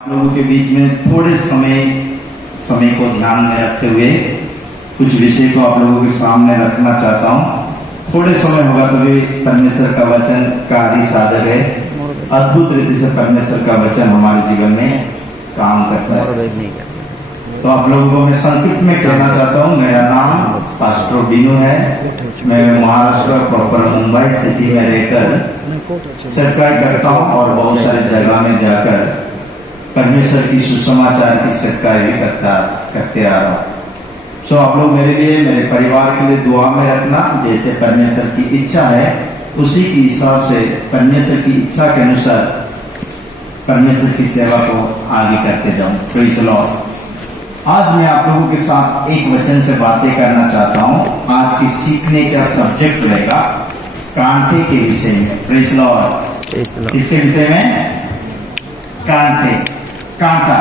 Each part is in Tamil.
आप लोगों के बीच में थोड़े समय को ध्यान में रखते हुए कुछ विषय को आप लोगों के सामने रखना चाहता हूँ। थोड़े समय होगा तो भी परमेश्वर का वचन कार्य साधक है। अद्भुत रीति से परमेश्वर का वचन हमारे जीवन में काम करता है। तो आप लोगों को मैं संक्षिप्त में कहना चाहता हूँ। मेरा नाम पास्टर बिनू है। मैं महाराष्ट्र प्रॉपर मुंबई सिटी में रहकर सेवकाई करता हूँ और बहुत सारे जगह में जाकर परमेश्वर की सुसमाचार की सेवकाई भी करते आ रहा हूँ। सो आप लोग मेरे लिए, मेरे परिवार के लिए दुआ में रखना। जैसे परमेश्वर की इच्छा है उसी के हिसाब से, परमेश्वर की इच्छा के अनुसार परमेश्वर की सेवा को आगे करते जाऊं। Praise the Lord. आज मैं आप लोगों के साथ एक वचन से बातें करना चाहता हूं। आज की सीखने का सब्जेक्ट रहेगा कांटे के विषय में। Praise the Lord. किसके विषय में? कांटे, कांटा।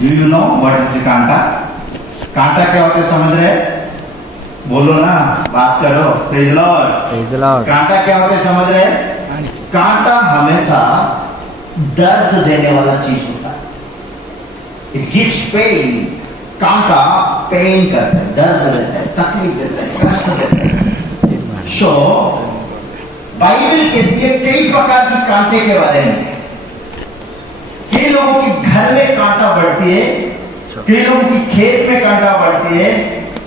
Do you know what is कांटा? कांटा क्या होता है समझ रहे? बोलो ना, बात करो। Praise the Lord. कांटा क्या होता है समझ रहे? कांटा हमेशा दर्द देने वाला चीज होता है। It gives pain. कांटा पेन करता है, दर्द देता है, तकलीफ देता है, कष्ट देता है। सो बाइबल कहती है कई प्रकार की कांटे के बारे में। कई लोगों के घर में कांटा बढ़ती है, कई लोगों की खेत में कांटा बढ़ती है,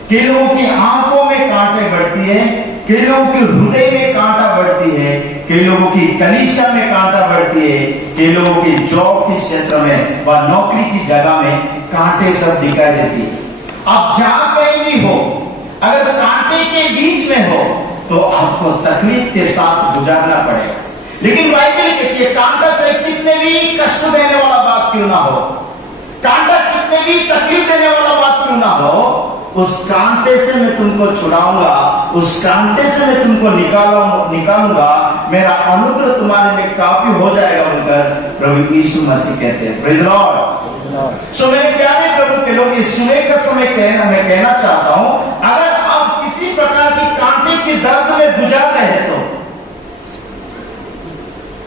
कई लोगों की आंखों में कांटे बढ़ती है, कई लोगों के हृदय में कांटा बढ़ती है, कई लोगों की कलीसिया में कांटा बढ़ती है, कई लोगों की जॉब के क्षेत्र में व नौकरी की जगह में कांटे सब दिखाई देती है। आप जहां कहीं भी हो, अगर कांटे के बीच में हो तो आपको तकलीफ के साथ गुजारना पड़ेगा। लेकिन बाइबल कहती है कांटा चाहे कितने भी कष्ट देने वाला बात क्यों ना हो, कांटा कितने भी तकलीफ देने वाला बात क्यों ना हो, उस कांटे से मैं तुमको छुड़ाऊंगा, उस कांटे से मैं तुमको निकालूंगा। मेरा अनुग्रह तुम्हारे लिए काफी हो जाएगा बोलकर प्रभु यीशु मसीह कहते हैं। Praise the Lord. सो मेरे प्यारे प्रभु के लोग, इस सुबह का समय मैं कहना चाहता हूं, अगर आप किसी प्रकार की कांटे की दर्द में गुजर रहे हैं तो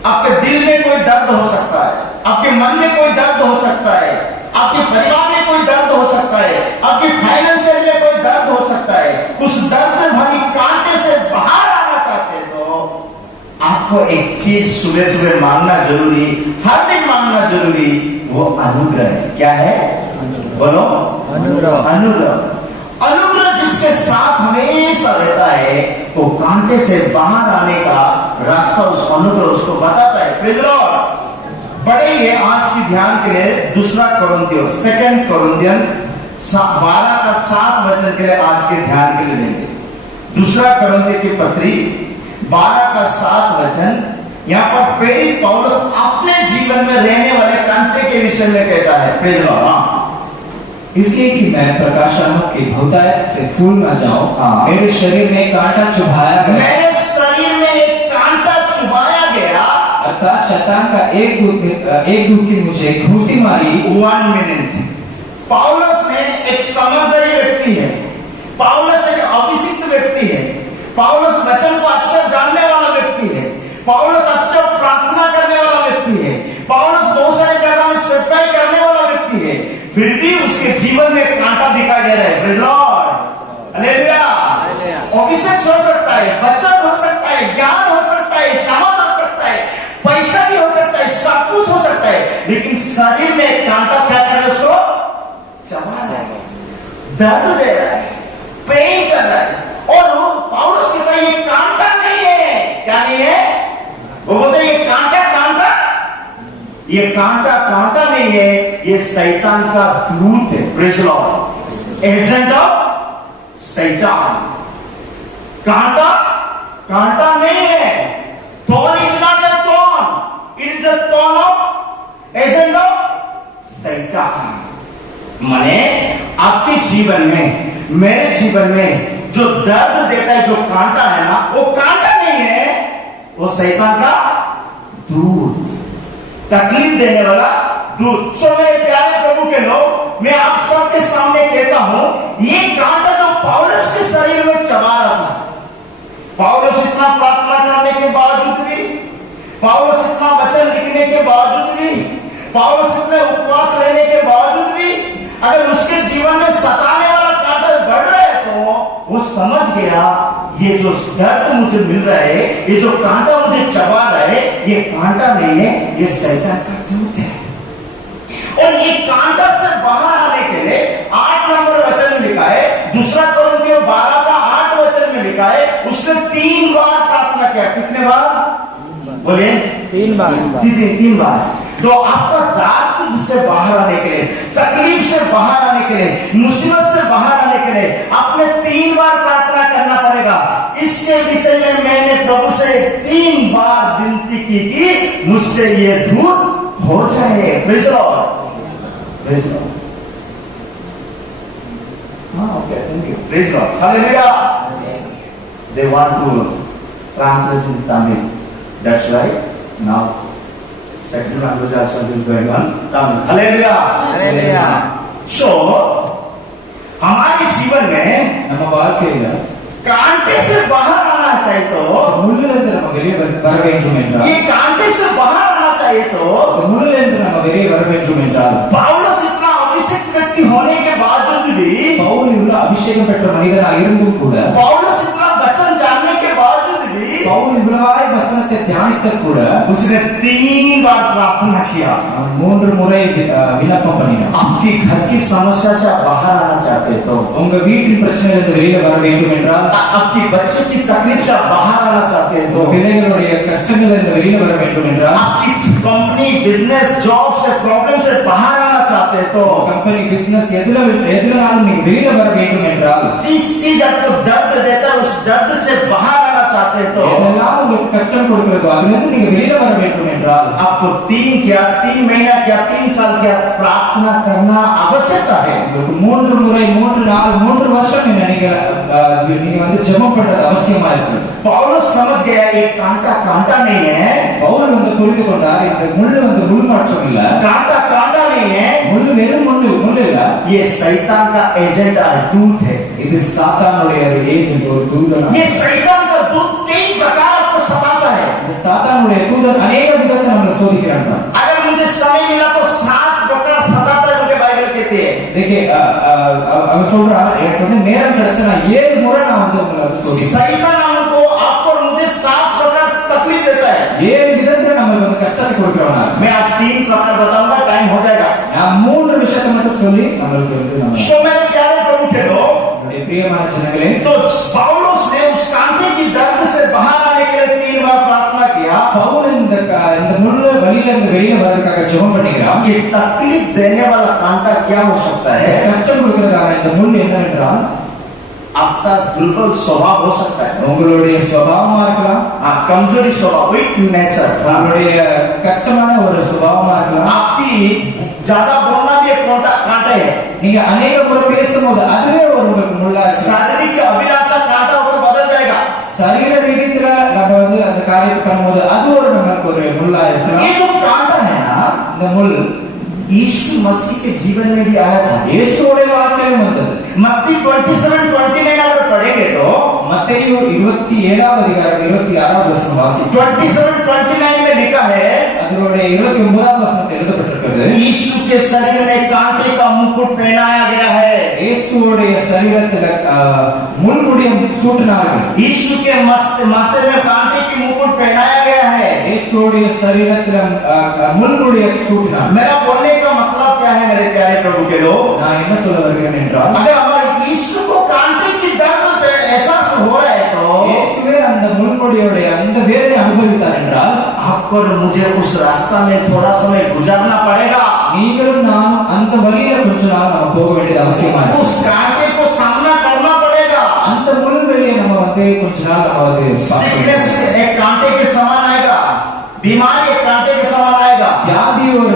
आपके दिल में कोई दर्द हो सकता है, आपके मन में कोई दर्द हो सकता है, आपके परिवार में कोई दर्द हो सकता है, आपके फाइनेंशियल में कोई दर्द हो सकता है। उस दर्द भरी कांटे से बाहर आना चाहते हैं तो आपको एक चीज सुबह सुबह मांगना जरूरी, हर दिन मांगना जरूरी, वो अनुग्रह है। क्या है? बोलो। अनुग्रह। अनुग्रह। अनुग्रह जिसके साथ हमेशा रहता है वो कांटे से बाहर आने का रास्ता उस अनुग्रह उसको बताता है। Praise the Lord. बढ़ेंगे आज की ध्यान के लिए दूसरा कोरिन्थियों, 2 कोरिन्थियन 12 का 7 वचन के लिए आज के ध्यान के लिए लेंगे। दूसरा कोरिन्थियों की पत्री 12 का 7 वचन। यहाँ पर प्रेरित पौलुस अपने जीवन में रहने वाले कांटे के विषय में कहता है। Praise the Lord. इसलिए कि मैं प्रकाशात्मक की बहुतायत से फूल न जाऊं, मेरे शरीर में कांटा चुभाया गया, मेरे शरीर में एक कांटा चुभाया गया, अर्थात शैतान का एक दूत की मुझे घूंसी मारी। 1 मिनट। पौलुस ने एक समझदारी व्यक्ति है, पौलुस एक अभिषिक्त व्यक्ति है, पौलुस वचन को अच्छा जानने वाला व्यक्ति है, पौलुस अच्छा प्रार्थना करने वाला व्यक्ति है, पौलुस बहुत सारी जगह में सेवकाई करने वाला व्यक्ति है, फिर भी उसके जीवन में कांटा दिखाई दे रहा है। Praise the Lord. हालेलुया। अभिषेक हो सकता है, वचन हो सकता है, ज्ञान हो सकता है, समझ हो सकता है, पैसा भी हो सकता है, सब कुछ हो सकता है, लेकिन शरीर में कांटा क्या कर रहा है? उसको चबा रहा है, दर्द दे रहा है, पेन कर रहा है। और वो पौलुस कहता है ये कांटा नहीं है। क्या नहीं है? वो बोलते हैं ये कांटा ये कांटा नहीं है, ये शैतान का दूत है। Praise the Lord. Agent of शैतान। कांटा नहीं है। Thorn is not a thorn, it is the thorn of agent of शैतान। माने आपके जीवन में, मेरे जीवन में जो दर्द देता है, जो कांटा है ना, वो कांटा नहीं है, वो शैतान का दूत, तकलीफ देने वाला दूत। सो मेरे प्यारे प्रभु के लोग, मैं आप सबके सामने कहता हूं, ये कांटा जो पौलुस के शरीर में चबा रहा था, पौलुस इतना प्रार्थना करने के बावजूद भी, पौलुस इतना वचन लिखने के बावजूद भी, पौलुस इतने उपवास रहने के बावजूद भी अगर उसके जीवन में सताने वाला कांटा बढ़ रहा है तो वो समझ गया ये जो दर्द मुझे मिल रहा है, ये जो कांटा मुझे चबा रहा है, ये कांटा नहीं है, ये शैतान का दूत है। और ये कांटा से बाहर आने के लिए 8 नंबर वचन में लिखा है, दूसरा कोरिन्थियों 12 का 8 वचन में लिखा है, उसने 3 बार प्रार्थना किया। कितने बार बोलिए? 3 बार। 3 बार। तो आपका दर्द से बाहर आने के लिए, तकलीफ से बाहर आने के लिए, मुसीबत से बाहर आने के लिए आपने 3 बार प्रार्थना करना पड़ेगा। इसके विषय में मैंने प्रभु से 3 बार विनती की कि मुझसे ये दूर हो जाए। Praise Lord, praise Lord. हाँ, okay, thank you. Praise Lord, hallelujah. They want to translate in Tamil. That's why now second language also is going on Tamil. Hallelujah. Hallelujah. So हमारे जीवन में ನಮ್ಮ வாழ்க்கையில कांटे से बाहर आना चाहिए तो முள்ளிலிருந்து நம்ம வெளியே வர வேண்டும் என்றால், ये कांटे से बाहर आना चाहिए तो முள்ளிலிருந்து நம்ம வெளியே வர வேண்டும் என்றால், पौलुस इतना अभिषेक व्यक्ति होने के बावजूद भी, பவுல் இவ்வளவு அபிஷேகம் பெற்ற மனிதனாக இருந்தும் கூட, पौलुस इतना वचन जानने के बावजूद भी, பவுல் இவ்வளவாய் வசனத்தை தியானித்த கூட उसने 3 बार प्रार्थना किया। 3 முறை விண்ணப்பம் பண்ணினார். आपकी घर की समस्या से आप बाहर आना चाहते तो, உங்க வீட்டின் பிரச்சனையிலிருந்து வெளியே வர வேண்டும் என்றால், आपकी बच्चे की तकलीफ से आप बाहर आना चाहते हैं तो, பிள்ளைகளுடைய கஷ்டங்களிலிருந்து வெளியே வர வேண்டும் என்றால், आपकी कंपनी बिजनेस जॉब से प्रॉब्लम से बाहर आना चाहते हैं तो, कंपनी बिजनेस எதுலனாலும் நீங்க வெளியே வர வேண்டும் என்றால், जिस चीज आपको दर्द देता है उस दर्द से बाहर आना चाहते हैं तो, எதெல்லாம் உங்களுக்கு கஷ்டம் கொடுக்கிறதோ அதிலிருந்து நீங்க வெளியே வர வேண்டும் என்றால், आपको 3 महीना क्या 3 साल क्या प्रार्थना करना आवश्यकता है। உங்களுக்கு 3 முறை 3 நாள் 3 வருஷம் நீங்க வந்து ஜெபம் பண்றது அவசியமா இருக்கு. पौलुस समझ गया ये कांटा नहीं है, பவுல் வந்து புரிந்து கொண்டார், இந்த முள்ளு வந்து முள் மாற்றம் இல்ல, कांटा नहीं है, முள்ளு வெறும் முள்ளு இல்ல, ये शैतान का एजेंट और दूत है। இது சாத்தானுடைய ஒரு ஏஜென்ட், ஒரு தூதன். ये शैतान का दूत कई प्रकार आपको सताता है। இந்த சாத்தானுடைய தூதன் अनेक விதத்துல நம்மளை சோதிக்கிறாங்க. अगर मुझे समय मिला तो 7 प्रकार सताता है, मुझे बाइबल कहती है। देखिए அவன் சொல்றான், எனக்கு வந்து நேரம் கிடைச்சா நான் 7 முறை நான் வந்து உங்களை சோதிக்கிறேன். शैतान हमको आपको और मुझे 7 प्रकार तकलीफ देता है। 7 விதத்துல நமக்கு வந்து கஷ்டத்தை கொடுக்கிறவனா. मैं आज 3 प्रकार बताऊंगा, टाइम हो जाएगा। நான் 3 விஷயத்தை மட்டும் சொல்லி நம்மளுக்கு வந்து நம்ம सो मेरे प्यारे प्रभु के लोग, நம்முடைய பிரியமான ஜனங்களே, तो पौलुस ने उस कांटे की दर्द से बाहर आने के लिए 3 बार प्रार्थना किया। பவுல் இந்த முள்ளு வழியில இருந்து வெளியில வரதுக்காக ஜெபம் பண்ணிக்கிறான். ये तकलीफ देने वाला कांटा क्या हो सकता है? கஷ்டம் கொடுக்கிறதான இந்த முள் என்னவென்றால், आपका दुर्बल स्वभाव हो सकता है, உங்களுடைய சுபாவமா இருக்கலாம், कमजोरी स्वभाव, वीक नेचर, உங்களுடைய கஷ்டமான ஒரு சுபாவமா இருக்கலாம். आपकी ज्यादा बोलना भी एक कांटा है, நீங்க अनेक முறை பேசும்போது அதுவே ஒரு உங்களுக்கு முள்ளா இருக்கு. शारीरिक अभिलाषा कांटा होकर बदल जाएगा। சரீர ரீதியில நம்ம வந்து அந்த காரியத்தை பண்ணும்போது அது ஒரு நமக்கு ஒரு முள்ளா இருக்கலாம். ये जो कांटा है ना, இந்த முள் यीशु मसीह के जीवन में भी आया था। இயேசுவோட வாழ்க்கையிலும் வந்தது. मत्ती 27:29 अगर पढ़ेंगे तो மத்தேயு 27வது அதிகாரம் 26வது வசனம் வாசிப்போம். 27:29 में लिखा है, அதனுடைய 29வது வசனத்தில் எழுதப்பட்டிருக்கிறது, यीशु के शरीर में कांटे का मुकुट पहनाया गया है। இயேசுவோடைய சரீரத்துல முள்முடியம் சூட்டினார்கள். यीशु के माथे में कांटे की मुकुट पहनाया गया है। இயேசுவோடைய சரீரத்துல முள்முடியம் சூட்டினார். मेरा बोलने का मतलब क्या है मेरे प्यारे प्रभु के लोग? நான் என்ன சொல்ல வருகிறேன் என்றால், अगर हमारे यीशु को कांटे की दर्द पे एहसास हो रहा है तो இயேசுவே அந்த முள்முடியோட அந்த வேதனை அனுபவித்தார் என்றால், आपको और मुझे उस रास्ता में थोड़ा समय गुजारना पड़ेगा। நீங்களும் நான் அந்த வழியில கொஞ்ச நாள் நம்ம போக வேண்டியது அவசியமா இருக்கு. उस कांटे को सामना करना पड़ेगा। அந்த முள்வெளியை நம்ம வந்து கொஞ்ச நாள் நம்ம வந்து सिकनेस एक कांटे के समान आएगा, बीमारी एक कांटे के समान आएगा, வியாதி ஒரு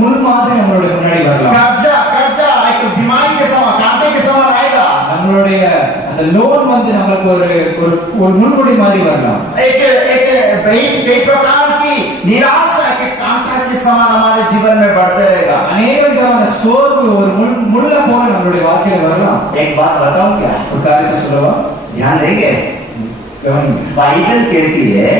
முள் மாதிரி நம்மளுடைய முன்னாடி வரலாம். कर्जा एक बीमारी के समान कांटे के समान आएगा। நம்மளுடைய அந்த லோன் வந்து நமக்கு ஒரு முள்முடி மாதிரி வரலாம். एक कई प्रकार की निराशा के कांटा के समान हमारे जीवन में बढ़ते रहेगा। अनेक விதமான சோர்வு ஒரு முள்ள போல நம்மளுடைய வாழ்க்கையில வரலாம். एक बात बताऊं क्या? ஒரு காரியத்தை சொல்லவா? ध्यान देंगे, கவனிங்க. बाइबल कहती है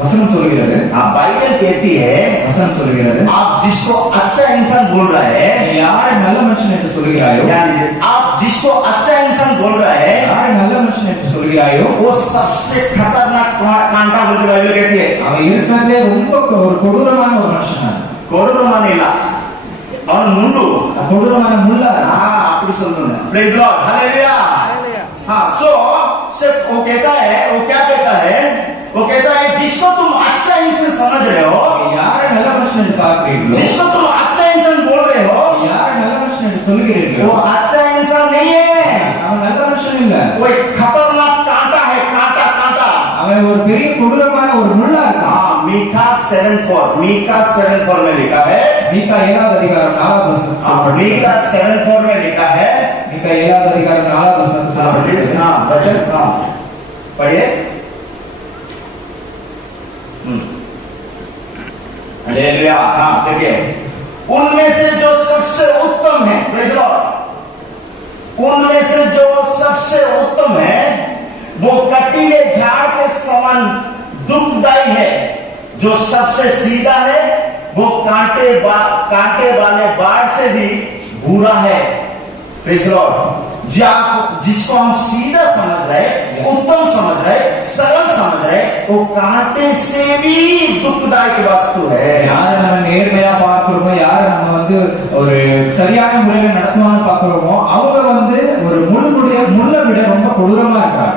வசனம் சொல்கிறது, हाँ बाइबल कहती है வசனம் சொல்கிறது, आप जिसको अच्छा इंसान बोल रहा है, நீ யாரை நல்ல மனுஷன் என்று சொல்கிறாயோ, ध्यान दीजिए, आप जिसको अच्छा इंसान बोल रहा है யாரை நல்ல மனுஷன் என்று சொல்கிறாயோ, वो सबसे खतरनाक कांटा बोल के बाइबल कहती है। அவன் இருக்கிறதுலே ரொம்ப ஒரு கொடூரமான ஒரு மனுஷன், கொடூரமான இல்ல அவன் முண்டு கொடூரமான முள்ளா. அப்படி சொல்லுங்க प्रेज लॉर्ड हालेलुया। हाँ सो सिर्फ वो कहता है, वो क्या कहता है, वो कहता है जिसको तुम अच्छा इंसान समझ रहे हो, யாரை நல்ல மனுஷன் என்று பார்க்கிறீர்களோ, जिसको तुम अच्छा इंसान बोल रहे हो, யாரை நல்ல மனுஷன் என்று சொல்கிறீர்களோ, वो अच्छा इंसान नहीं है, அவன் நல்ல மனுஷன் இல்ல, वो एक खतरनाक कांटा है, कांटा कांटा। அவன் ஒரு பெரிய கொடூரமான ஒரு முள்ளா இருக்கான். हाँ मीका 7:4 में लिखा है, மீகா 7வது அதிகாரம் 4வது வசனம். मीका 7:4 में लिखा है, மீகா 7வது அதிகாரம் 4வது வசனம் சொல்லப்பட்டிருக்கிறது. हाँ वचन हाँ पढ़िए। हालेलुया। हाँ देखिए, उनमें से जो सबसे उत्तम है, प्रेज़ लॉर्ड, उनमें से जो सबसे उत्तम है वो कटीले झाड़ के समान दुखदाई है, जो सबसे सीधा है वो कांटे वाले बाढ़ से भी बुरा है। प्रेज़ लॉर्ड, जिसको हम सीधा समझ रहे, उत्तम समझ रहे, सरल समझ रहे, वो कांटे से भी दुखदायक वस्तु है। யாரை நம்ம நேர்மையா பார்க்கிறோமோ, யாரை நம்ம ஒரு சரியான முறையில நடத்துவான்னு பார்க்கிறோமோ, அவங்க ஒரு முள்ளை விட ரொம்ப கொடூரமா இருக்காங்க.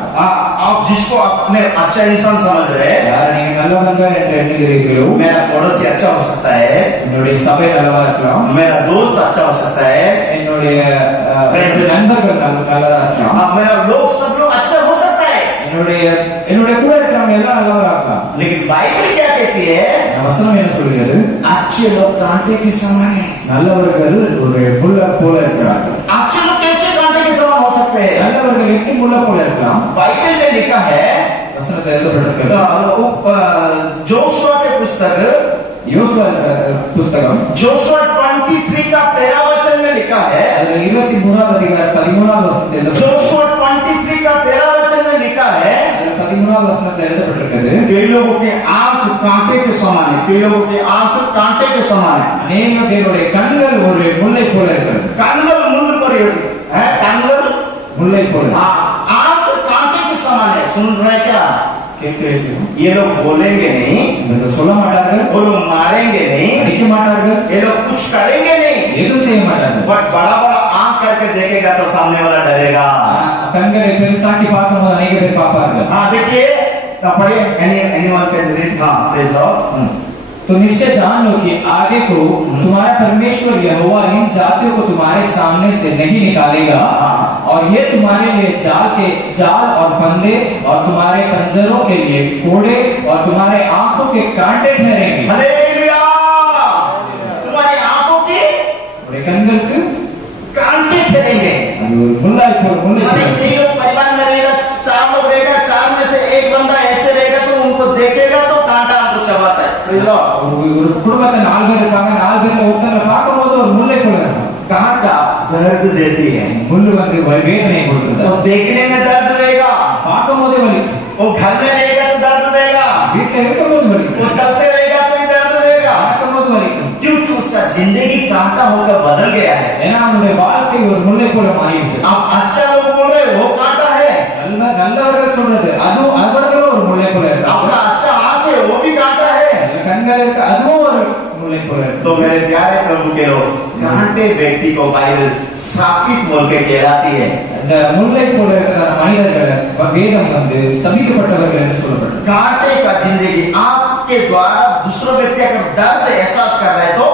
आप जिसको अपने अच्छा इंसान समझ रहे, யாரை நீங்க நல்லவங்க என்று எண்ணுகிறீர்களோ, मेरा पड़ोसी अच्छा हो सकता है, என்னுடைய சபை நல்லவா இருக்கலாம், मेरा दोस्त अच्छा हो सकता है, என்னுடைய நண்பர்கள் நல்லதா இருக்கலாம், मेरा लोग सब लोग अच्छा हो सकता है, என்னுடைய கூட இருக்கிறவங்க எல்லாம் நல்லவரா இருக்கலாம். लेकिन बाइबल क्या कहती है, வசனம் என்ன சொல்கிறது, अच्छे लोग कांटे के समान है। நல்லவர்கள் ஒரு முள்ளை போல இருக்கிறார்கள். अच्छे लोग कैसे कांटे के समान हो सकते हैं? நல்லவர்கள் எப்படி முள்ளை போல இருக்கலாம்? बाइबल में लिखा है, வசனத்தில் எழுதப்பட்டிருக்கிறது, जोशुआ के पुस्तक, யோசுவா புஸ்தகம் जोशुआ 23 का 13 वचन में लिखा है, அதுல 23வது அதிகாரம் 13வது வசனத்தில் எழுதப்பட்டிருக்கிறது. जोशुआ 23 का 13 वचन में लिखा है, அதுல 13வது வசனத்தில் எழுதப்பட்டிருக்கிறது, कई लोगों के आंख कांटे के समान है, कई लोगों के आंख कांटे के समान है। அநேக பேருடைய கண்கள் ஒரு முள்ளை போல இருக்கிறது. कानगल मुंड पर है, कानगल முள்ளை போல. आंख कांटे के समान है। सुन रहे क्या? கேட்கிறீர்கள்? ये लोग बोलेंगे नहीं, இவர்கள் சொல்ல மாட்டார்கள், वो लोग मारेंगे नहीं, அடிக்க மாட்டார்கள், ये लोग कुछ करेंगे नहीं, எதுவும் செய்ய மாட்டார்கள். बट बड़ा बड़ा आंख करके देखेगा तो सामने वाला डरेगा। கண்களை பெருசாக்கி பார்க்கும்போது अनेक பேர் பார்ப்பார்கள். हाँ देखिए, पढ़िए, एनीवन कैन रीड। हाँ प्रेज लॉर्ड। तो निश्चय जान लो कि आगे को तुम्हारा परमेश्वर यहोवा इन जातियों को तुम्हारे सामने से नहीं निकालेगा, और ये तुम्हारे लिए जाल और फंदे और तुम्हारे पंजरों के लिए कोड़े और तुम्हारे आंखों के कांटे ठहरेंगे। हालेलुया। तुम्हारी आंखों की கண்களுக்கு कांटे ठहरेंगे। அது ஒரு முள்ளாய் போல் முள்ளை कई लोग परिवार में रहेगा, 4 लोग रहेगा, 4 में से एक बंदा ऐसे रहेगा तो उनको देखेगा तो कांटा आपको चबाता है। Praise Lord. ஒரு குடும்பத்துல 4 பேர் இருப்பாங்க, 4 பேர்ல ஒருத்தரை பார்க்கும்போது ஒரு முள்ளை போல இருக்கும். कांटा दर्द देती है, முள்ளு வேதனை கொடுக்குது. वो देखने में दर्द देगा, பார்க்கும்போதே வலிக்கும், वो घर में रहेगा तो दर्द देगा, வீட்டுல இருக்கும்போது वो வலிக்கும், चलते रहेगा तो भी दर्द देगा, பார்க்கும்போது வலிக்கும். क्योंकि उसका जिंदगी कांटा होकर बदल गया है। ஏன்னா அவனுடைய வாழ்க்கை ஒரு முள்ளை போல மாறிவிட்டது. आप अच्छा लोग बोल रहे हो, वो कांटा है। நல்லவர்கள் சொல்றது அதுவும் அவர்களும் ஒரு முள்ளை போல अपना இருக்காங்க. अच्छा आंख है, वो भी कांटा है। கண்கள் இருக்கு, அதுவும் ஒரு मुल्ले को तो मेरे प्यारे प्रभु के लोग, कांटे व्यक्ति को बाइबल श्रापित बोल के कहलाती है। இந்த முல்லை போல இருக்கிற மனிதர்கள் வேதம் சபிக்கப்பட்டவர்கள் என்று சொல்லப்பட்டது. कांटे का जिंदगी आपके द्वारा दूसरे व्यक्ति अगर दर्द एहसास कर रहे तो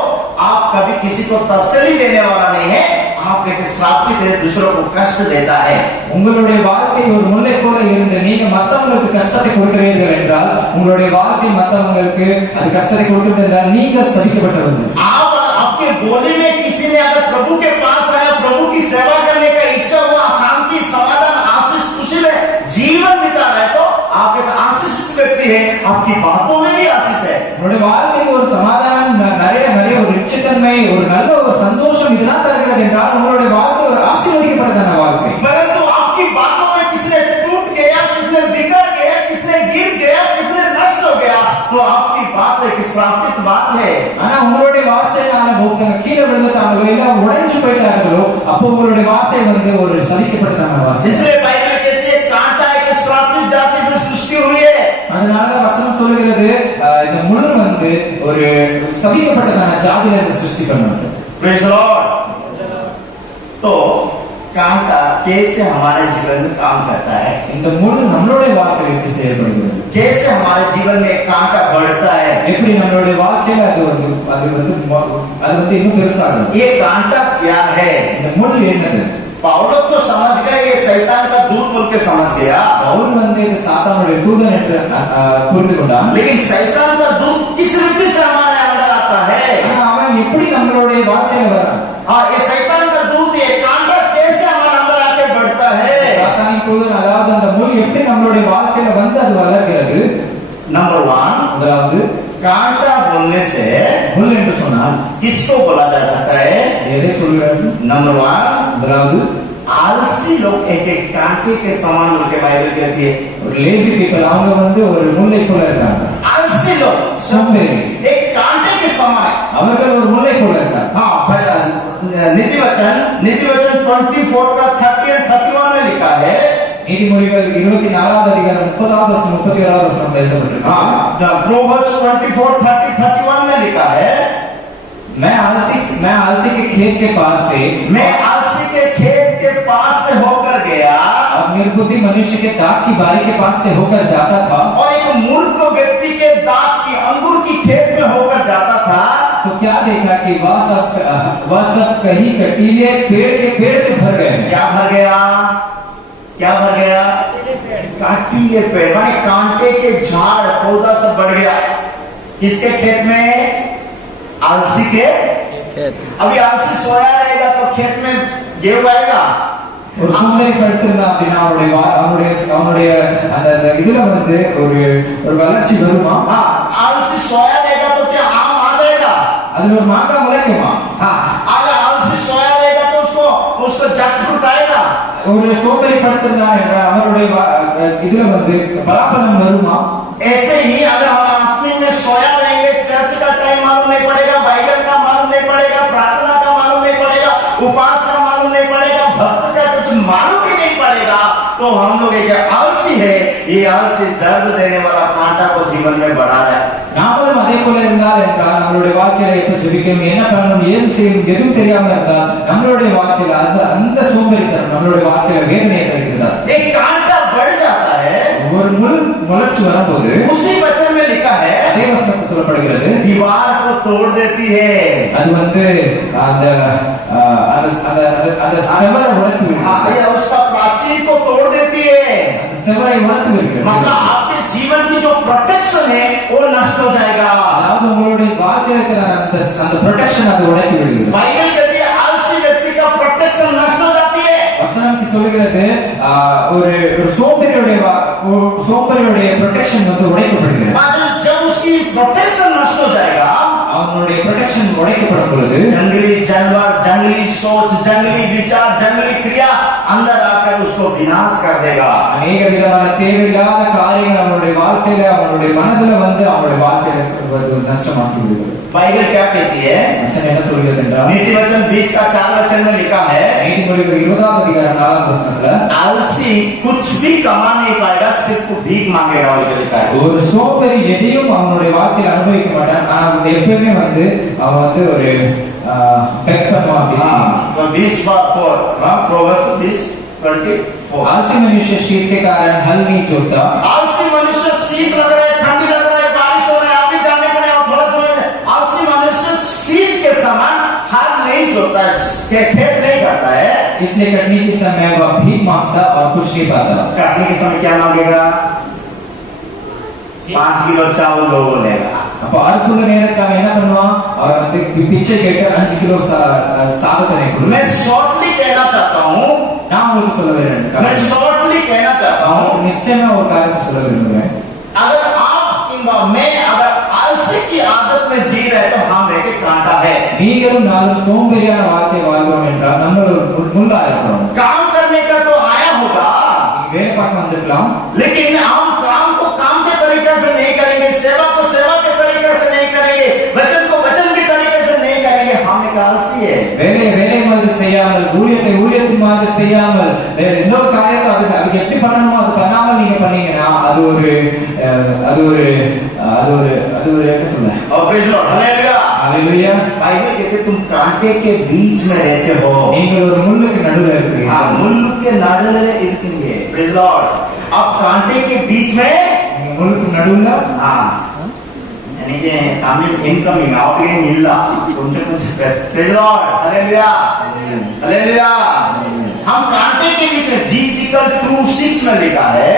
आप कभी किसी को तसल्ली देने वाला नहीं है, आप एक श्रापित है, दूसरों को कष्ट देता है। உங்களுடைய வாழ்க்கை ஒரு முல்லை போல இருந்து நீங்க மத்தவங்களுக்கு கஷ்டத்தை கொடுக்கிறீர்கள் என்றால், உங்களுடைய வாழ்க்கை மத்தவங்களுக்கு அது கஷ்டத்தை கொடுக்கிறது என்றால் நீங்கள் சபிக்கப்பட்டவர்கள். आप आपके बोले में किसी ने अगर प्रभु के पास आया, प्रभु की सेवा करने का इच्छा हुआ, शांति समाधान आशीष खुशी में जीवन बिता रहे तो आप एक आशीषित व्यक्ति है, आपकी बातों में भी आशीष है। உங்களுடைய வாழ்க்கை ஒரு சமாதானம், நிறைய ஒரு இச்சத்தன்மை, ஒரு நல்ல ஒரு சந்தோஷம் இதெல்லாம் தருகிறது என்றால் உங்களுடைய வாழ்க்கை ஒரு ஆசீர்வதிக்கப்பட்டதான வாழ்க்கை. परंतु आपकी बातों में किसने टूट गया, किसने बिगड़ गया, किसने गिर गया, किसने नष्ट हो गया, है। ஆனா உங்களுடைய வார்த்தையினால ஒருத்தங்க கீழே விழுந்துட்டாங்களோ இல்ல உடைஞ்சு போயிட்டார்களோ அப்போ உங்களுடைய வார்த்தை வந்து ஒரு சலிக்கப்பட்டதான வார்த்தை. इसलिए बाइबल कहती है कांटा एक श्रापित जाति से सृष्टि हुई है। அதனால வசனம் சொல்லுகிறது இந்த முள் வந்து ஒரு சபிக்கப்பட்டதான ஜாதியில இருந்து சிருஷ்டி பண்ணப்பட்டது. Praise the Lord. तो कांटा कैसे हमारे जीवन में काम करता है? இந்த முள் நம்மளுடைய வாழ்க்கையில் எப்படி செயல்படுகிறது? कैसे हमारे जीवन में कांटा बढ़ता है? எப்படி நம்மளுடைய வாழ்க்கையில அது இன்னும் பெருசாகும்? ये कांटा क्या है? இந்த முள் என்னது? पौलुस तो समझ गया ये शैतान का दूत बोल के समझ गया। பவுல் வந்து இது சாத்தானுடைய தூதன் என்று புரிந்து கொண்டான். लेकिन शैतान का दूत किस रीति से हमारे अंदर आता है? அவன் எப்படி நம்மளுடைய வாழ்க்கையில வரான்? हाँ, ये शैतान का दूत ये कांटा कैसे हमारे अंदर आके बढ़ता है? சாத்தானின் தூதன் அதாவது அந்த முள் எப்படி நம்மளுடைய வாழ்க்கையில வந்து அது வளர்கிறது? नंबर 1, அதாவது कांटा बोलने से முள் என்று சொன்னால் किसको बोला जा सकता है? எதை சொல்கிறது? नंबर 1, அதாவது आलसी लोग एक एक कांटे के समान उनके बाइबल कहती है। ஒரு லேசி பீப்பிள் அவங்க வந்து ஒரு முல்லை போல இருக்காங்க. आलसी लोग சோம்பேறி एक कांटे के समान। அவர்கள் ஒரு முல்லை போல இருக்காங்க. हाँ, नीति वचन 24 का 30 और 31 में लिखा है। நீதிமொழிகள் 24வது அதிகாரம் 30வது வசனம் 31வது வசனம் எழுதப்பட்டிருக்கு. हाँ, प्रोवर्ब्स 24, 30, 31 में लिखा है। मैं आलसी के खेत के पास से मैं आलसी के खेत के पास से होकर गया और निर्बुद्धि मनुष्य के दाग की बारी के पास से होकर जाता था। और एक मूर्ख व्यक्ति के दाग की अंगूर की खेत में होकर जाता था। तो क्या देखा कि वह सब कहीं कटीले पेड़ से भर गए। क्या भर गया? क्या भर गया? काटीले पेड़ माने कांटे के झाड़ पौधा सब बढ़ गया। किसके खेत में? आलसी के खेत। अभी आलसी सोया रहेगा तो खेत में गेहूं आएगा। ஒரு சூழ்நிலை படுத்திருந்தா அப்படின்னா அவனுடைய அந்த இதுல வந்து ஒரு வளர்ச்சி வருமா? हाँ, आलसी सोया रहेगा तो क्या आम आ जाएगा? அதுல ஒரு மாங்காய் முளைக்குமா? हाँ, अगर आलसी सोया रहेगा तो उसको जैकफ्रूट आएगा। ஒரு சோம்பேறி படுத்திருந்தா என்றால் அவருடைய இதுல வந்து பலாப்பழம் வருமா? ऐसे ही अगर हम आत्मा में सोया रहेंगे, चर्च का टाइम मालूम नहीं पड़ेगा, बाइबल का मालूम नहीं पड़ेगा, प्रार्थना का मालूम नहीं पड़ेगा, उपवास का मालूम नहीं पड़ेगा, भक्त का कुछ मालूम ही नहीं पड़ेगा, तो हम लोग एक आलसी है। ये आलसी दर्द देने वाला कांटा को जीवन में बढ़ा रहा है। நாமளும் அதே போல இருந்தால் என்றால் நம்மளுடைய வாழ்க்கையில எப்ப ஜெபிக்கணும், என்ன பண்ணணும், ஏன் செய்யணும் எதுவும் தெரியாம இருந்தால் நம்மளுடைய வாழ்க்கையில அந்த சோம்பேறித்தனம் நம்மளுடைய வாழ்க்கையில வேதனையை தருகிறதா? एक कांटा बढ़ जाता है। ஒரு முள் முளைச்சு வரும்போது उसी वचन में लिखा है அதே வசனத்தில் சொல்லப்படுகிறது दीवार को तोड़ देती है। அது வந்து அந்த செவரை உடைத்து விடுகிறது. हाँ, ये उसका प्राचीर को तोड़ देती है। அந்த செவரை உடைத்து விடுகிறது. मतलब आपके जीवन की जो प्रोटेक्शन है वो नष्ट हो जाएगा। அதாவது உங்களுடைய வாழ்க்கையில இருக்கிற அந்த ப்ரொடெக்ஷன் அது உடைத்து விடுகிறது. बाइबल कहती है आलसी व्यक्ति का प्रोटेक्शन नष्ट हो जाती है। வசனம் சொல்லுகிறது ஒரு சோம்பேறியுடைய ப்ரொடெக்ஷன் வந்து உடைக்கப்படுகிறது. जब उसकी प्रोटेक्शन नष्ट हो जाएगा, அவனுடைய ப்ரொடெக்ஷன் உடைக்கப்படும் பொழுது जंगली जानवर, जंगली सोच, जंगली विचार, जंगली क्रिया अंदर आकर उसको विनाश कर देगा। அநேக விதமான தேவையில்லாத காரியங்கள் அவனுடைய வாழ்க்கையில அவனுடைய மனதுல வந்து அவனுடைய வாழ்க்கையில நஷ்டமாக்கி விடுகிறது. बाइबल क्या कहती है? வசனம் என்ன சொல்கிறது என்றால் नीति वचन 20 का 4 वचन में लिखा है நீதிமொழிகள் 20வது அதிகாரம் 4வது வசனத்துல आलसी कुछ भी कमा नहीं पाएगा, सिर्फ भीख मांगेगा बोल के लिखा है। ஒரு சோம்பேறி எதையும் அவனுடைய வாழ்க்கையில அனுபவிக்க மாட்டான், ஆனா எப்பவுமே வந்து அவன் வந்து ஒரு பெக் பண்ணுவான் அப்படின்னு சொல்லுவான். तो 20:4 प्रोवर्ब्स 20:24 आलसी मनुष्य शीत के कारण हल नहीं जोतता। आलसी मनुष्य शीत लग रहा है, ठंडी लग रहा है, बारिश हो रहा है, अभी जाने का नहीं, थोड़ा समय में आलसी मनुष्य शीत के समान हल नहीं जोतता है, खेत नहीं करता है। इसलिए कटनी के समय वह भीख मांगता और कुछ नहीं पाता। काटने के समय क्या मांगेगा? 5 किलो चावल लोगो लेगा। அப்ப அறுப்புள்ள நேரத்துல அவன் என்ன பண்ணுவான், அவன் வந்து பிச்சை கேட்டு 5 கிலோ சாதத்தை கொடுப்பான். मैं शॉर्टली कहना चाहता हूँ, நான் உங்களுக்கு சொல்ல விரும்புறேன், मैं शॉर्टली कहना चाहता हूँ, நிச்சயமா ஒரு காரியத்தை சொல்ல விரும்புறேன். अगर आप किंवा मैं अगर आलसी की आदत में जी रहे तो हम एक कांटा है। நீங்களும் நாளும் சோம்பேறியான வாழ்க்கை வாழ்றோம் என்றால் நம்ம ஒரு முள்ளா இருக்கிறோம். काम करने का तो आया होगा, வேலை பார்க்க வந்திருக்கலாம், लेकिन हम काम को काम के तरीके से नहीं करेंगे, सेवा को सेवा के तरीके से नहीं करेंगे, वचन को आपके आलसी है। வேலையை வேலை மாதிரி செய்யாமல், ஊழியத்தை ஊழியத்தின் மாதிரி செய்யாமல், வேற எந்த ஒரு காரியத்தை அதுக்கு எப்படி பண்ணணுமோ அது பண்ணாமல் நீங்க பண்ணீங்கன்னா அது ஒரு அது ஒரு அது ஒரு அது ஒரு என்ன சொல்ல, और praise Lord, hallelujah. Hallelujah. Bible कहते तुम कांटे के बीच में रहते हो। நீங்கள் ஒரு முள்ளுக்கு நடுவுல இருக்கிறீங்க। हाँ, मुल्लू के नடுவுல இருக்கீங்க। प्रेज लॉर्ड, आप कांटे के बीच में, நீங்க முள்ளுக்கு நடுவுல, हाँ, यानी कि तमिल इनकमिंग आउटगोइंग இல்ல, கொஞ்சம் கொஞ்சம் प्रेज लॉर्ड, हालेलुया, हालेलुया। हम कांटे के बीच में, एजिकल 2:6 में लिखा है,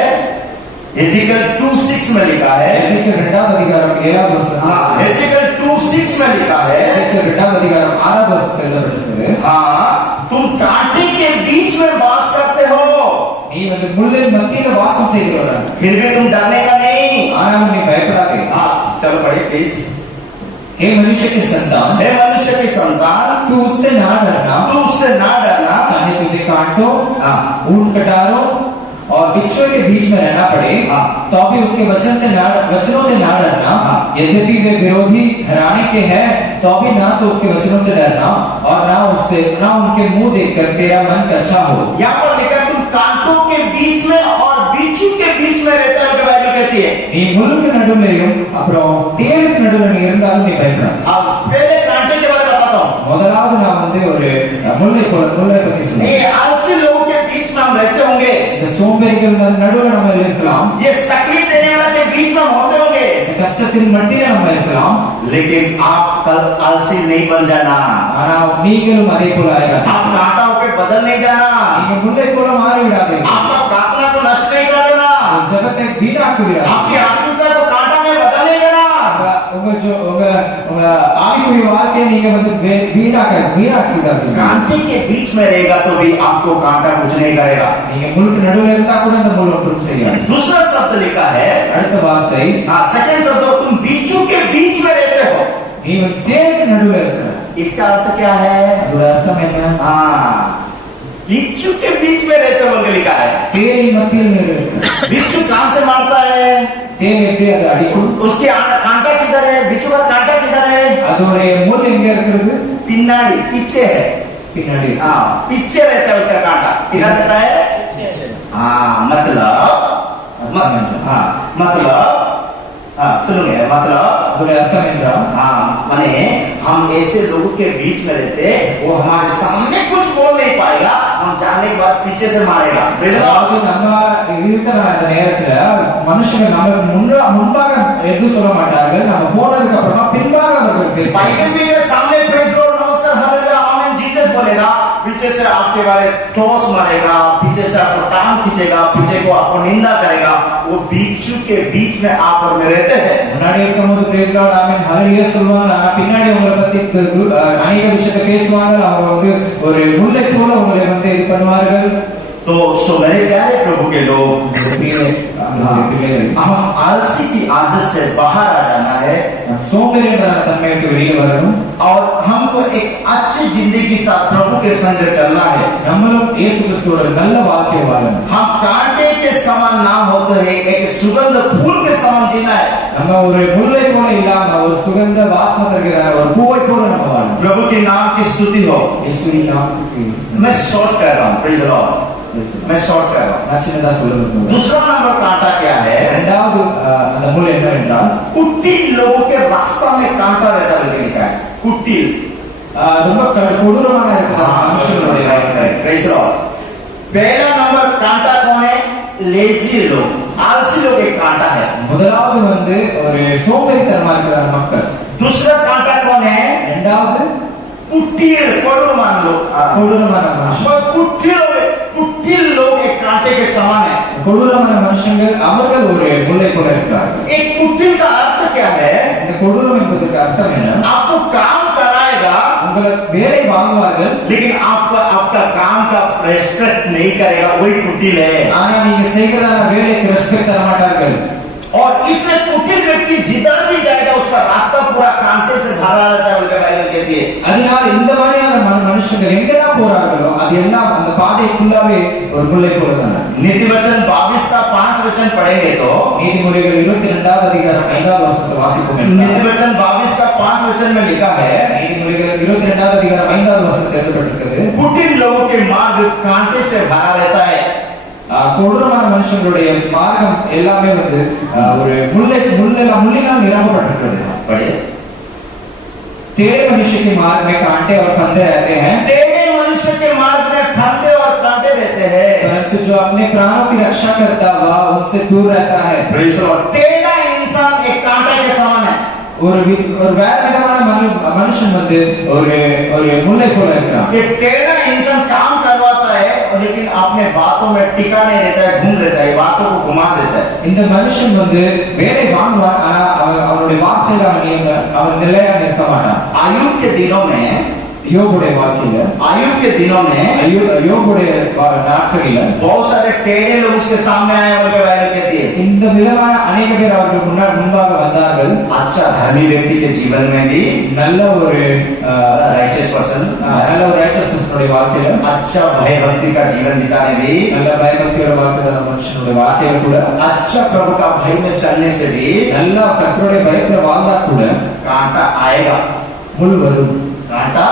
एजिकल 2:6 में लिखा है, எசேக்கியேல் 2ஆம் அதிகாரம் 7ஆம் வசனம், हाँ, एजिकल 2:6 में लिखा है, எசேக்கியேல் 2ஆம் அதிகாரம் 6ஆம் வசனத்தில் எழுதப்பட்டிருக்கிறது, हाँ, तुम कांटे के बीच में वास करते हो, நீ வந்து முள்ளின் மத்தியில வாசம் செய்கிறவர்கள், फिर भी तुम डरने का नहीं। ஆனாலும் நீ பயப்படாதே। हाँ, चलो पढ़िए प्लीज। हे मनुष्य के संतान, हे मनुष्य की संतान, तू उससे ना डरना, तू उससे ना डरना, चाहे तुझे कांटों, हाँ, ऊंट कटारों और बिच्छुओं के बीच में रहना पड़े, हाँ। तो भी उसके वचनों से ना डरना। हाँ। यद्यपि वे विरोधी घराने के हैं, तो भी ना तो उसके वचनों से डरना और ना उनके मुंह देखकर तेरा मन अच्छा हो। यहाँ पर लिखा है तुम कांटों के बीच में और बिच्छू के बीच में रहता है, बाइबल कहती है। நீ முள்ளுக்கு நடுவுலயும் அப்புறம் தேளுக்கு நடுவுல நீ இருந்தாலும் நீ பயப்படாத। अब पहले कांटे के बारे में बताता हूँ। முதலாவது நான் வந்து ஒரு முள்ளை பத்தி ये சொல்றேன்। आलसी लोगों के बीच में हम रहते होंगे, இந்த சோம்பேறிகள் நடுவுல நம்ம இருக்கலாம், ये तकलीफ देने वाला के बीच में हम होते होंगे, இந்த கஷ்டத்தின் மத்தியில நம்ம இருக்கலாம், लेकिन आप कल आलसी नहीं बन जाना, ஆனா நீங்களும் அதே போல ஆயிடாது। आप कांटा होकर बदल नहीं जाना, நீங்க முல்லை போல மாறி விடாதீங்க, आपका प्रार्थना को नष्ट नहीं कर देना, ஜெபத்தை வீணாக்கி விடாதீங்க, आपकी आत्मिकता को कांटा में बदल नहीं देना। உங்க ஆவிக்குரிய வாழ்க்கையை நீங்க வந்து வீணாக்கி விடாதீங்க। कांटे के बीच में रहेगा तो भी आपको कांटा कुछ नहीं करेगा। நீங்க முள்ளுக்கு நடுவுல இருந்தா கூட அந்த முள் ஒன்றும் செய்யாது। दूसरा शब्द लिखा है, அடுத்த வார்த்தை, हाँ, सेकंड शब्द, तुम बिच्छू के बीच में रहते हो। நீ வந்து தேளுக்கு நடுவுல இருக்கிற, इसका अर्थ क्या है? அதோட அர்த்தம் என்ன? हाँ, बिच्छू के बीच में रहते हो लिखा है। தேளின் மத்தியில் நீ இருக்கிற। बिच्छू कहां से मारता है? தேள் எப்படி அதை அடிக்கும்? उसकी कांटा किधर है? बिच्छू का कांटा किधर है? அதோடைய முள் எங்க இருக்கிறது? पिन्नाड़ी, पीछे है। பின்னாடி। हाँ, पीछे रहता है उसका कांटा। किधर रहता है? हाँ, मतलब हाँ, सुनिए, मतलब அதோட அர்த்தம் என்றால், हाँ, माने हम ऐसे लोगों के बीच में रहते, वो हमारे सामने कुछ बोल नहीं पाएगा, हम जाने के बाद पीछे से मारेगा। அதாவது நம்ம இருக்கிற அந்த நேரத்துல மனுஷங்க நமக்கு முன்பாக எதுவும் சொல்ல மாட்டார்கள், நம்ம போனதுக்கு அப்புறமா பின்பாக அவர்கள் பேசுவாங்க। बाइबल में ये सामने प्रेज लॉर्ड, नमस्कार, हालेलुया, आमीन, जीसस बोलेगा, पीछे से आपके बारे ठोस मारेगा, पीछे से आपको टांग खींचेगा, पीछे को आपको निंदा करेगा। वो बिच्छू के बीच में आप और में रहते हैं। முன்னாடி இருக்கும்போது praise Lord, ஆமென், ஹalleluya சொல்லுவாங்க, ஆனா பின்னாடி உங்களை பத்தி அநேக விஷயத்தை பேசுவாங்க, அவங்க வந்து ஒரு முல்லை போல உங்களை வந்து இது பண்ணுவார்கள்। तो सो मेरे प्यारे प्रभु के लोग, हम आलसी की आदत से बाहर आ जाना है சோம்பேறி என்ற தன்மை விட்டு வெளியே வரணும்। और हमको एक अच्छी जिंदगी साथ प्रभु के संग चलना है। நம்மளும் இயேசு கிறிஸ்துவோட நல்ல வாழ்க்கை வாழணும்। हम कांटे के समान ना होते हैं, एक सुगंध फूल के समान जीना है। நம்ம ஒரு முல்லை போல இல்லாம ஒரு சுகந்த வாசனை தருகிற ஒரு பூவை போல நம்ம வாழணும்। प्रभु के नाम की स्तुति हो। இயேசுவின் நாமத்துக்கு मैं शॉर्ट कर रहा हूँ, प्रेज लॉर्ड, मैं शॉर्ट कर रहा हूँ। நான் சின்னதா சொல்ல விரும்புகிறேன்। दूसरा नंबर कांटा क्या है? இரண்டாவது அந்த முள் என்னவென்றால், कुटिल लोगों के रास्ता में कांटा रहता है, लिखा है कुटिल। ரொம்ப கொடூரமான இருக்கிற மனுஷங்களுடைய வாழ்க்கை। Praise Lord. पहला नंबर कांटा कौन है? लेजी लोग, आलसी लोग एक कांटा है। முதலாவது வந்து ஒரு சோம்பேறித்தனமா இருக்கிற மக்கள்। दूसरा कांटा कौन है? இரண்டாவது कुटिल, कोडुरमान लोग। கொடூரமான மனுஷன்। कुटिल लोग एक कांटे के समान है। கொடூரமான மனுஷங்கள் அவர்கள் ஒரு முல்லை போல இருக்கிறார்கள்। एक कुटिल का अर्थ क्या है? இந்த கொடூரம் என்பதற்கு அர்த்தம் என்ன? आपको काम कराएगा, உங்களை வேலை வாங்குவார்கள், लेकिन आपका काम का रेस्पेक्ट नहीं करेगा, वही कुटिल है। ஆனா நீங்க செய்கிறதான வேலைக்கு ரெஸ்பெக்ட் தர மாட்டார்கள்। और इसमें कुटिल व्यक्ति जिधर भी जाएगा उसका रास्ता पूरा कांटे से भरा रहता है बोलकर बाइबल कहती है। அதனால இந்த மாதிரியான மனுஷங்க எங்கெல்லாம் போறார்களோ அது எல்லாம் அந்த பாதை ஃபுல்லாவே ஒரு முல்லை போல தான். नीति वचन 22 का 5 वचन पढ़ेंगे तो நீதிமொழிகள் 22வது அதிகாரம் 5வது வசனத்தை வாசிப்போம். नीति वचन 22 का 5 वचन में लिखा है, நீதிமொழிகள் 22வது அதிகாரம் 5வது வசனத்தில் எழுதப்பட்டிருக்கிறது, कुटिल लोगों के मार्ग कांटे से भरा रहता है। கொடூரமான மனுஷங்களுடைய மார்க்கம் எல்லாமே வந்து ஒரு முள்ளினால் நிரப்பப்பட்டிருக்கிறது. पढ़िए, टेढ़े मनुष्य के मार्ग में कांटे और फंदे रहते हैं, टेढ़े मनुष्य के मार्ग में फंदे और कांटे रहते हैं, परंतु जो अपने प्राणों की रक्षा करता वह उनसे दूर रहता है. टेढ़ा इंसान एक कांटा के समान है। ஒரு வேற விதமான மனுஷன் வந்து ஒரு முல்லை போல இருக்கிறான். ये टेढ़ा इंसान काम करवाता है लेकिन अपने बातों में टिका नहीं रहता है, घूम लेता है, बातों को घुमा देता है। இந்த மனுஷன் வந்து வேலை வாங்குவான், ஆனா அவனுடைய வார்த்தையில அவன் நிலையா நிற்க மாட்டான். आयुब के दिनों में, யோபுடைய வாழ்க்கையில, आयुब के दिनों में யோபுடைய நாட்களில बहुत सारे टेढ़े लोग उसके सामने आए और बाइबल कहती है இந்த விதமான अनेक பேர் அவருக்கு முன்பாக வந்தார்கள். अच्छा धर्मी व्यक्ति के जीवन में भी நல்ல ஒரு राइचियस पर्सन, நல்ல ஒரு ரைச்சஸ்னஸ் வாழ்க்கையில, अच्छा भय भक्ति का जीवन बिताने भी, நல்ல பயபக்தியோட வாழ்க்கையில மனுஷனுடைய வாழ்க்கையில கூட, अच्छा प्रभु का भय में चलने से भी நல்ல கர்த்தருடைய பயத்துல வாழ்ந்தா கூட कांटा आएगा, முள் வரும், कांटा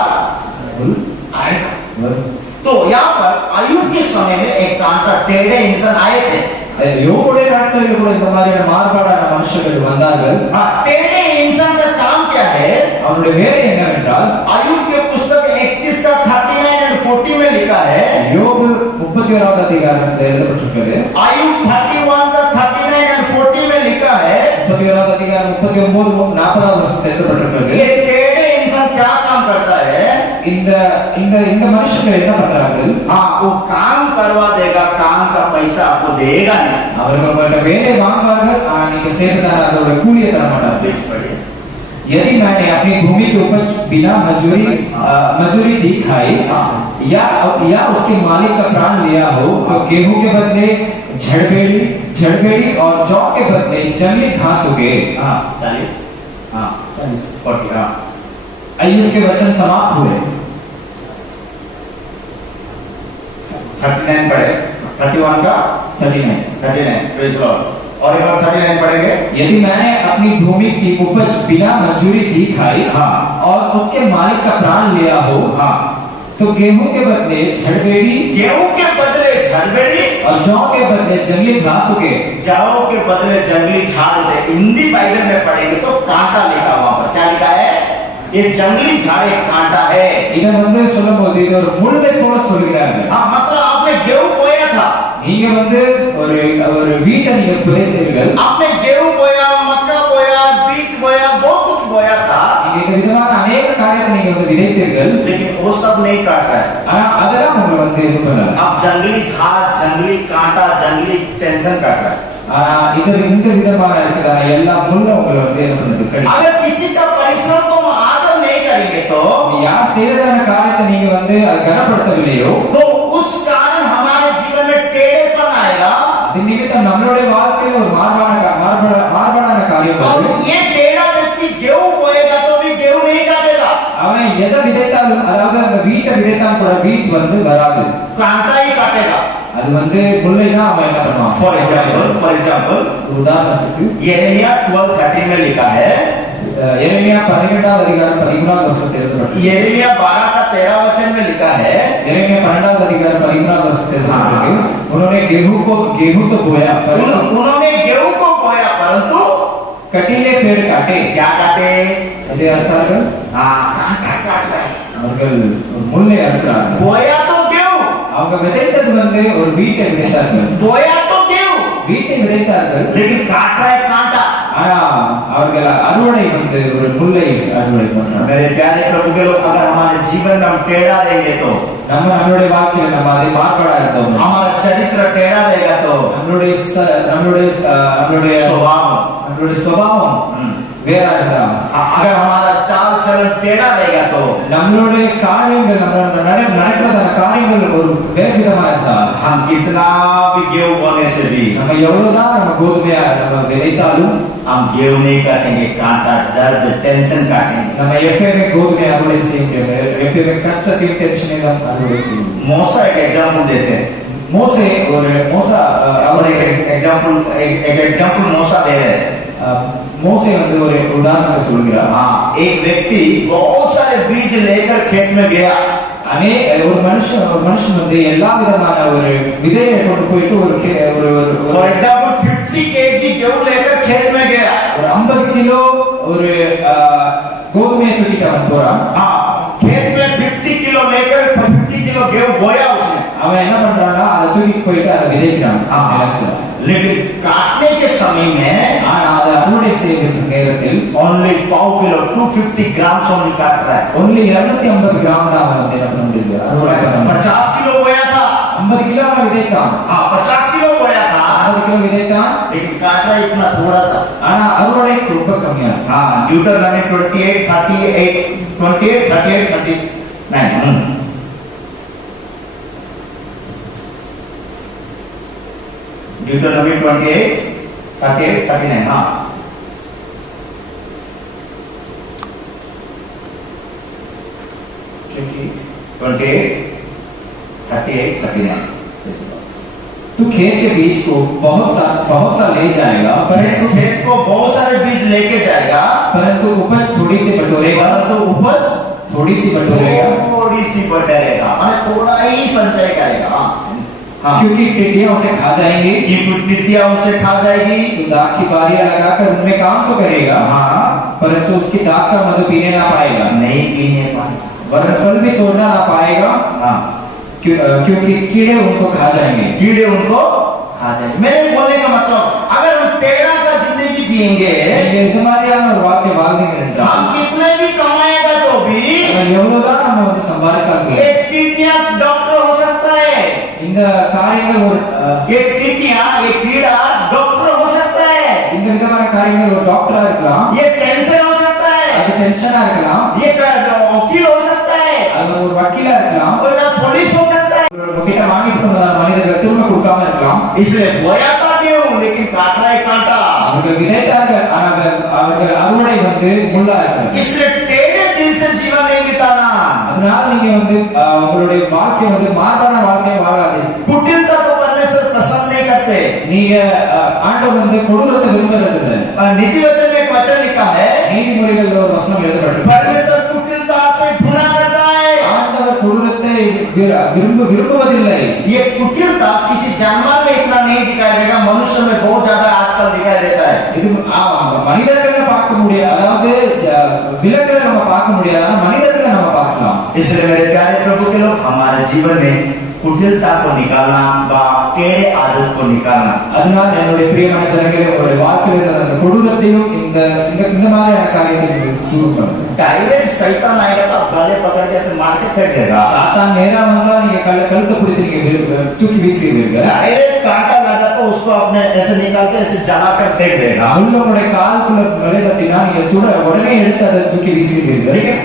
முள் आएगा। வரும். तो यहाँ पर आयुब के समय में एक कांटा टेढ़े इंसान आए थे। யோபுடைய நாட்களில் கூட இந்த மாதிரியான மாறுபாடான மனுஷர்கள் வந்தார்கள். टेढ़े इंसान का काम क्या है? அவருடைய வேலை என்னவென்றால், आयुब के पुस्तक 31 का 39 और 40 में लिखा है, யோபு 31வது அதிகாரத்தில் எழுதப்பட்டிருக்கிறது. आयुब 31 का 39 और 40 में लिखा है, 31வது அதிகாரம் 39 40வது வசனத்தில் எழுதப்பட்டிருக்கிறது. ये टेढ़े इंसान क्या काम करता है? இந்த இந்த இந்த மனுஷர்கள் என்ன பண்றார்கள்? हाँ, वो काम करवा देगा, काम का पैसा आपको देगा नहीं। அவர்கள் உங்கள்ட்ட வேலை வாங்குவார்கள், ஆனா நீங்க சேர்த்துதான அதோட கூலியை தர மாட்டார்கள். यदि मैंने अपनी भूमि की उपज बिना मजूरी दी खाई या उसके मालिक का प्राण लिया हो, तो गेहूं के बदले झड़बेड़ी और जौ के बदले जंगली घास उगे. 40 अय्यूब के वचन समाप्त हुए. 39 पढ़े, 31 का 39 प्रेज लॉर्ड। और एक बार 39 पढ़ेंगे, यदि मैंने अपनी भूमि की उपज बिना मजूरी दी खाई और उसके मालिक का प्राण लिया हो, तो गेहूं के बदले झड़बेड़ी और जौ के बदले जंगली घास उगे. जौ के बदले जंगली झाड़ उगे। हिंदी बाइबल में पढ़ेंगे तो कांटा लिखा, वहां पर क्या लिखा है? ये जंगली झाड़ एक कांटा है। इधर வந்து சொல்லும்போது இது ஒரு முள்ளை போல சொல்கிறார்கள். मतलब आपने गेहूं बोया था, நீங்க வந்து ஒரு வீட்டை நீங்க புதைத்தீர்கள், आपने गेहूं बोया, मक्का बोया, बीट बोया, बहुत कुछ बोया था, நீங்க இந்த விதமான अनेक காரியத்தை நீங்க வந்து விதைத்தீர்கள், लेकिन वो सब नहीं काट रहा है। ஆனா அதெல்லாம் உங்களை வந்து இது பண்ணல. आप जंगली घास, जंगली कांटा, जंगली टेंशन काट रहा है। ஆனா இது இந்த விதமான இருக்குதான எல்லா முள்ளும் உங்களை வந்து என்ன பண்ணுது? अगर किसी का परिश्रम को हम आदर नहीं करेंगे तो யார் செய்ததான காரியத்தை நீங்க வந்து அது கனப்படுத்தவில்லையோ, तो उस कारण हमारे जीवन में टेढ़ेपन आएगा। அது நிமித்தம் நம்மளுடைய வாழ்க்கையில ஒரு மாறுபாடான காரியம் और வரும். ये टेढ़ा व्यक्ति गेहूं बोएगा तो भी गेहूं नहीं काटेगा, அவன் எதை விதைத்தாலும், அதாவது அந்த வீட்டை விதைத்தான் கூட வீட்டு வந்து வராது, कांटा ही काटेगा। அது வந்து முல்லை தான் அவன் என்ன பண்ணுவான். फॉर एग्जाम्पल உதாரணத்துக்கு यिर्मयाह 12:13 में लिखा है, यिर्मयाह 12வது அதிகாரம் 13வது வசனத்தில் எழுதப்பட்டிருக்கு. यिर्मयाह 12 का 13 वचन में लिखा है, यिर्मयाह 12வது அதிகாரம் 13வது वचनத்தில் எழுதப்பட்டிருக்கு, उन्होंने गेहूं तो बोया, उन्होंने गेहूं को बोया परंतु कटीले पेड़ काटे. क्या काटे? அதே அர்த்தங்கள் कांटा काट रहा है। அவர்கள் ஒரு முல்லை அறுக்கிறார்கள். बोया तो गेहूं, அவங்க விதைத்தது வந்து ஒரு வீட்டை விதைத்தார்கள், बोया तो गेहूं, வீட்டை விதைத்தார்கள், लेकिन काट रहा है कांटा। ஆனா அவர்கள் அறுவடை வந்து ஒரு முல்லை அறுவடை பண்றாங்க. मेरे प्यारे प्रभु के लोग, अगर हमारे जीवन में हम टेढ़ा रहेंगे तो, நம்மளுடைய வாழ்க்கையில நம்ம அதை மாறுபாடா இருந்தோம், हमारा चरित्र टेढ़ा रहेगा तो நம்மளுடைய स्वभाव சுபாவம் வேறா இருக்கலாம். अगर हमारा चाल चलन टेढ़ा रहेगा तो நம்மளுடைய காரியங்கள் நடக்கிறதான காரியங்கள் ஒரு வேறு விதமா இருந்தா हम कितना भी गेहूं बोने से भी நம்ம எவ்வளவுதான் நம்ம கோதுமையா நம்ம விளைத்தாலும் हम गेहूं नहीं काटेंगे, कांटा दर्द टेंशन काटेंगे. நம்ம எப்பயுமே கோதுமை அறுவடை செய்ய முடியாது. எப்பயுமே கஷ்டத்தையும் டென்ஷனையும் தான் அறுவடை செய்ய முடியும். मूसा एक एग्जाम्पल देते हैं. மோசே ஒரு மோசா और एक एग्जाम्पल मूसा दे रहे हैं. மோசே வந்து ஒரு உதாரணத்தை சொல்கிறார். हाँ, एक व्यक्ति बहुत सारे बीज लेकर खेत में गया. ஒரு மனுஷன் வந்து எல்லா விதமான ஒரு விதையை கொண்டு போயிட்டு ஒரு फॉर एग्जाम्पल 50 kg गेहूं लेकर खेत में गया. ஒரு 50 கிலோ ஒரு கோதுமையை தூக்கிட்டு அவன் போறான். हाँ, खेत में 50 किलो लेकर 50 किलो गेहूं बोया उसने. அவன் என்ன பண்றான்னா அதை தூக்கிட்டு போயிட்டு அதை விதைக்கிறான். लेकिन काटने के समय में ஆனா அதை அறுவடை செய்யற நேரத்தில் ओनली पाव किलो 250 ग्राम सोनी काट रहा है. only 250 கிராம் தான் அவன் என்ன பண்ண முடியுது. 50 किलो बोया था. 50 கிலோ அவன் விதைத்தான். हाँ, 50 किलो बोया था. 50 கிலோ விதைத்தான். लेकिन काट रहा इतना थोड़ा सा. ஆனா அறுவடை ரொம்ப கம்மியா. हाँ, ड्यूटरनॉमी 28:39. ड्यूटरनॉमी 28:39. हाँ, क्योंकि 28:38. तू खेत के बीज को बहुत सा ले जाएगा, खेत को बहुत सारे बीज लेके जाएगा, परंतु उपज थोड़ी सी बटोरेगा. थोड़ी सी बटोरेगा थोड़ा ही संचय करेगा. हाँ, क्योंकि टिड्डियां उसे खा जाएंगी. टिड्डियां उसे खा जाएगी. तो दाख की बारियां लगाकर उनमें काम तो करेगा. हाँ, परंतु उसकी दाख का मधु पीने ना पाएगा. नहीं पीने पाएगा. वरन फल भी तोड़ना ना पाएगा. हाँ, क्योंकि कीड़े उनको खा जाएंगे. कीड़े उनको खा जाएंगे. मेरे बोलने का मतलब अगर हम टेढ़ा का जिंदगी जिएंगे, वाक्य வாழ்ந்துகின்ற हम कितने भी कमाएगा तो भी எவ்வளவுதான் நம்ம வந்து சம்பாதிக்கலாம். एक टीटियां डॉक्टर हो सकता है. இந்த காரியங்கள் ஒரு एक कीड़ा डॉक्टर हो सकता है. இந்த விதமான காரியங்கள் ஒரு டாக்டரா இருக்கலாம். ये टेंशन हो सकता है. அது டென்ஷனா இருக்கலாம். ये वकील हो सकता है. அது ஒரு வக்கீலா இருக்கலாம். और पुलिस हो सकता है. கிட்ட வாங்கிட்டு போனதான மனிதர்கள் திரும்ப கொடுக்காம இருக்கலாம். इसलिए बोया था गेहूं, लेकिन काट रहा है कांटा. அவர்கள் விதைத்தார்கள், ஆனால் அவர்கள் அறுவடை வந்து முள்ளா இருக்கிறது. इसलिए टेढ़े दिल से जीवन नहीं बिताना. அதனால நீங்க வந்து உங்களுடைய வாழ்க்கை வந்து மார்பான வாழ்க்கையை வாழாது. कुटिलता को परमेश्वर पसंद नहीं करते. நீங்க ஆண்டவர் வந்து கொடூரத்தை விரும்புறது இல்லை. नीति वचन में एक वचन लिखा है, நீதிமொழிகள்ல ஒரு வசனம் எழுதப்பட்டிருக்கு. परमेश्वर कुटिलता से घृणा करता है. ஆண்டவர் கொடூரத்தை விரும்புவதில்லை. ये कुटिलता किसी जानवर में इतना नहीं दिखाई देगा, मनुष्य में बहुत ज्यादा आजकल दिखाई देता है. இது மனிதர்களை பார்க்க முடியாது, அதாவது விலங்குகளை நம்ம பார்க்க முடியாது, மனிதர்களை நம்ம பார்க்கலாம். इसलिए मेरे प्यारे प्रभु के लोग, हमारे जीवन में कुटिलता को निकालना व टेढ़े आदत को निकालना. அதனால என்னுடைய பிரியமான ஜனங்களே, உங்களுடைய வாழ்க்கையில் இருந்த அந்த கொடூரத்தையும் இந்த மாதிரியான காரியத்தை தூரம் பண்ணுங்க. डायरेक्ट शैतान आएगा तो आप गले पकड़ के ऐसे मार के फेंक देगा. சாத்தான் நேரா வந்தா நீங்க கழுத்தை பிடிச்சு நீங்க தூக்கி வீசிடுவீங்க. डायरेक्ट कांटा लगा तो उसको अपने ऐसे निकाल के ऐसे जला कर फेंक देगा. உங்களுடைய காலுக்குள்ள நுழை தட்டினா நீங்க உடனே எடுத்து அதை தூக்கி வீசிடுவீங்க. लेकिन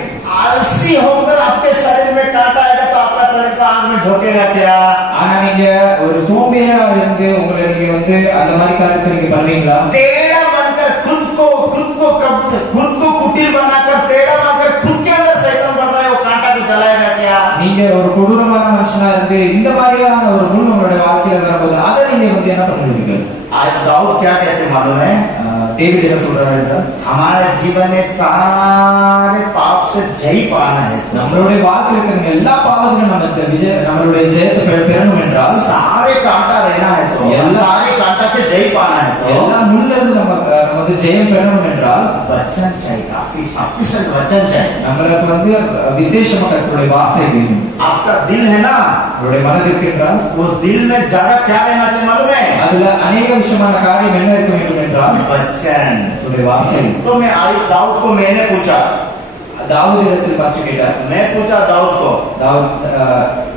आलसी होकर आपके शरीर में कांटा आएगा तो आपका शरीर का आग में झोंकेगा क्या? ஆனா நீங்க ஒரு சோம்பேறியா இருந்து உங்களை நீங்க வந்து அந்த மாதிரி காரியத்தை நீங்க பண்ணுவீங்களா? टेढ़ा बनकर खुद को कुटिल बनाकर टेढ़ा बनकर खुद के अंदर शैतान बन रहा है, वो कांटा को जलाएगा क्या? நீங்க ஒரு கொடூரமான மனுஷனா இருந்து இந்த மாதிரியான ஒரு முள் உங்களுடைய வாழ்க்கையில வரும்போது அதை நீங்க வந்து என்ன பண்ணுவீங்க? आज दाऊद क्या कहते मालूम है? டேவிட் என்ன சொல்றாரு என்றால், हमारे जीवन में सारे पाप से जय पाना है. நம்மளுடைய வாழ்க்கையில் இருக்கிற எல்லா பாவத்திலும் நம்மளுடைய ஜெயத்தை பெறணும் என்றால் सारे कांटा रहना है तो सारे कांटा से जय पाना है तो எல்லா முள்ல இருந்து நம்ம வந்து ஜெயம் பெறணும் என்றால் वचन चाहिए, काफी सफिशिएंट वचन चाहिए. நம்மளுக்கு வந்து விசேஷமாக கர்த்தருடைய வார்த்தை வேணும். आपका दिल है ना, உங்களுடைய மனது இருக்கின்றால் वो दिल में ज्यादा क्या रहना चाहिए मालूम है? அதுல अनेक விஷயமான காரியம் என்ன இருக்க வேண்டும் என்றால் वचन. உங்களுடைய வார்த்தை. तो मैं दाऊद को मैंने पूछा, தாவீது இடத்தில் ஃபர்ஸ்ட் கேட்டார். मैं पूछा दाऊद को,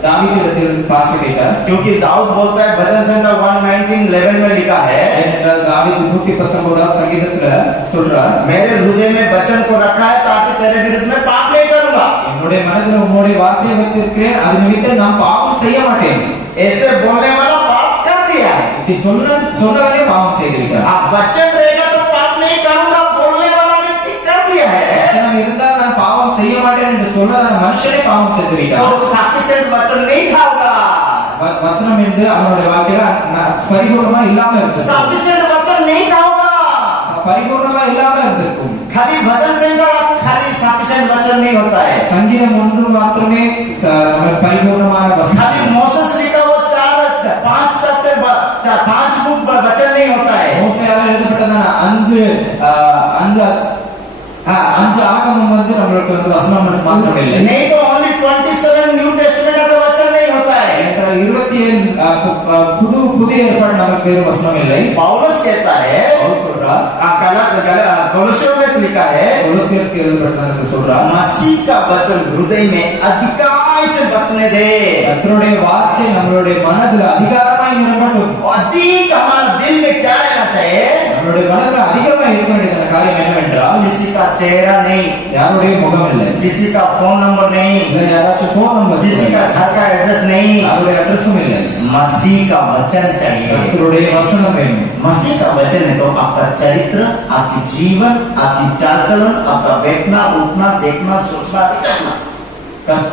தாவீதிடத்தில் பாஸ்டர் கேட்டார். क्योंकि दाऊद बोलता है भजन संहिता 119:11 में लिखा है, ஏனென்றால் தாவீது 119 சங்கீதத்துல சொல்றார், मेरे हृदय में वचन को रखा है ताकि तेरे विरुद्ध में पाप नहीं करूंगा. என்னுடைய மனதில் உம்முடைய வார்த்தையை வைத்திருக்கிறேன், அது நிமித்தம் நான் பாவம் செய்ய மாட்டேன். ऐसे बोलने वाला पाप कर दिया है. இப்படி சொன்னவனே பாவம் செய்திருக்கிறார். आप वचन रहेगा तो पाप नहीं करूंगा बोलने वाला व्यक्ति कर दिया है. வசனம் இருந்தால் நான் பாவம் செய்ய மாட்டேன் என்று சொன்னதான மனுஷனே பாவம் செய்திருக்கிறார். तो सफिशिएंट वचन नहीं था होगा. வசனம் என்று அவனுடைய வாழ்க்கையில பரிபூர்ணமா இல்லாம இருக்கு. सफिशिएंट वचन नहीं था होगा. பரிபூர்ணமா இல்லாம இருந்திருக்கும். खाली भजन संहिता खाली सफिशिएंट वचन नहीं होता है. சங்கீதம் ஒன்று மாத்திரமே பரிபூர்ணமான வசனம். खाली मोसेस लिखा हुआ 5 चैप्टर 5 बुक वचन नहीं होता है. மோசேயால் எழுதப்பட்டதான அஞ்சு ஆகமம் வந்து நம்மளுக்கு வந்து வசனம் மாத்திரம் இல்லை. नहीं तो ओनली 27 न्यू टेस्टमेंट का वचन नहीं होता है. 27 புதிய ஏற்பாடு நமக்கு வேறு வசனம் இல்லை. पौलुस कहता है, பவுல் சொல்றார், कोलोसियों में लिखा है, கொலோசியருக்கு எழுதப்பட்டது சொல்றார், मसीह का वचन हृदय में अधिकार से बसने दे. கர்த்தருடைய வார்த்தை நம்மளுடைய மனதில் அதிகாரமாய் நிரம்பட்டும். अधिक हमारा दिल में क्या रहना चाहिए? நம்மளுடைய மனதில் அதிகமாக இருக்க வேண்டியதான காரியம் என்னவென்றால், किसी का चेहरा नहीं, யாருடைய முகம் இல்லை, किसी का फोन नंबर नहीं, இல்லை யாராச்சும் போன் நம்பர், किसी का घर का एड्रेस नहीं, யாருடைய அட்ரஸும் இல்லை. मसीह का वचन चाहिए. கர்த்தருடைய வசனம் வேணும். मसीह का वचन है तो आपका चरित्र, आपकी जीवन, आपकी चाल चलन, आपका बैठना उठना देखना सोचना विचारना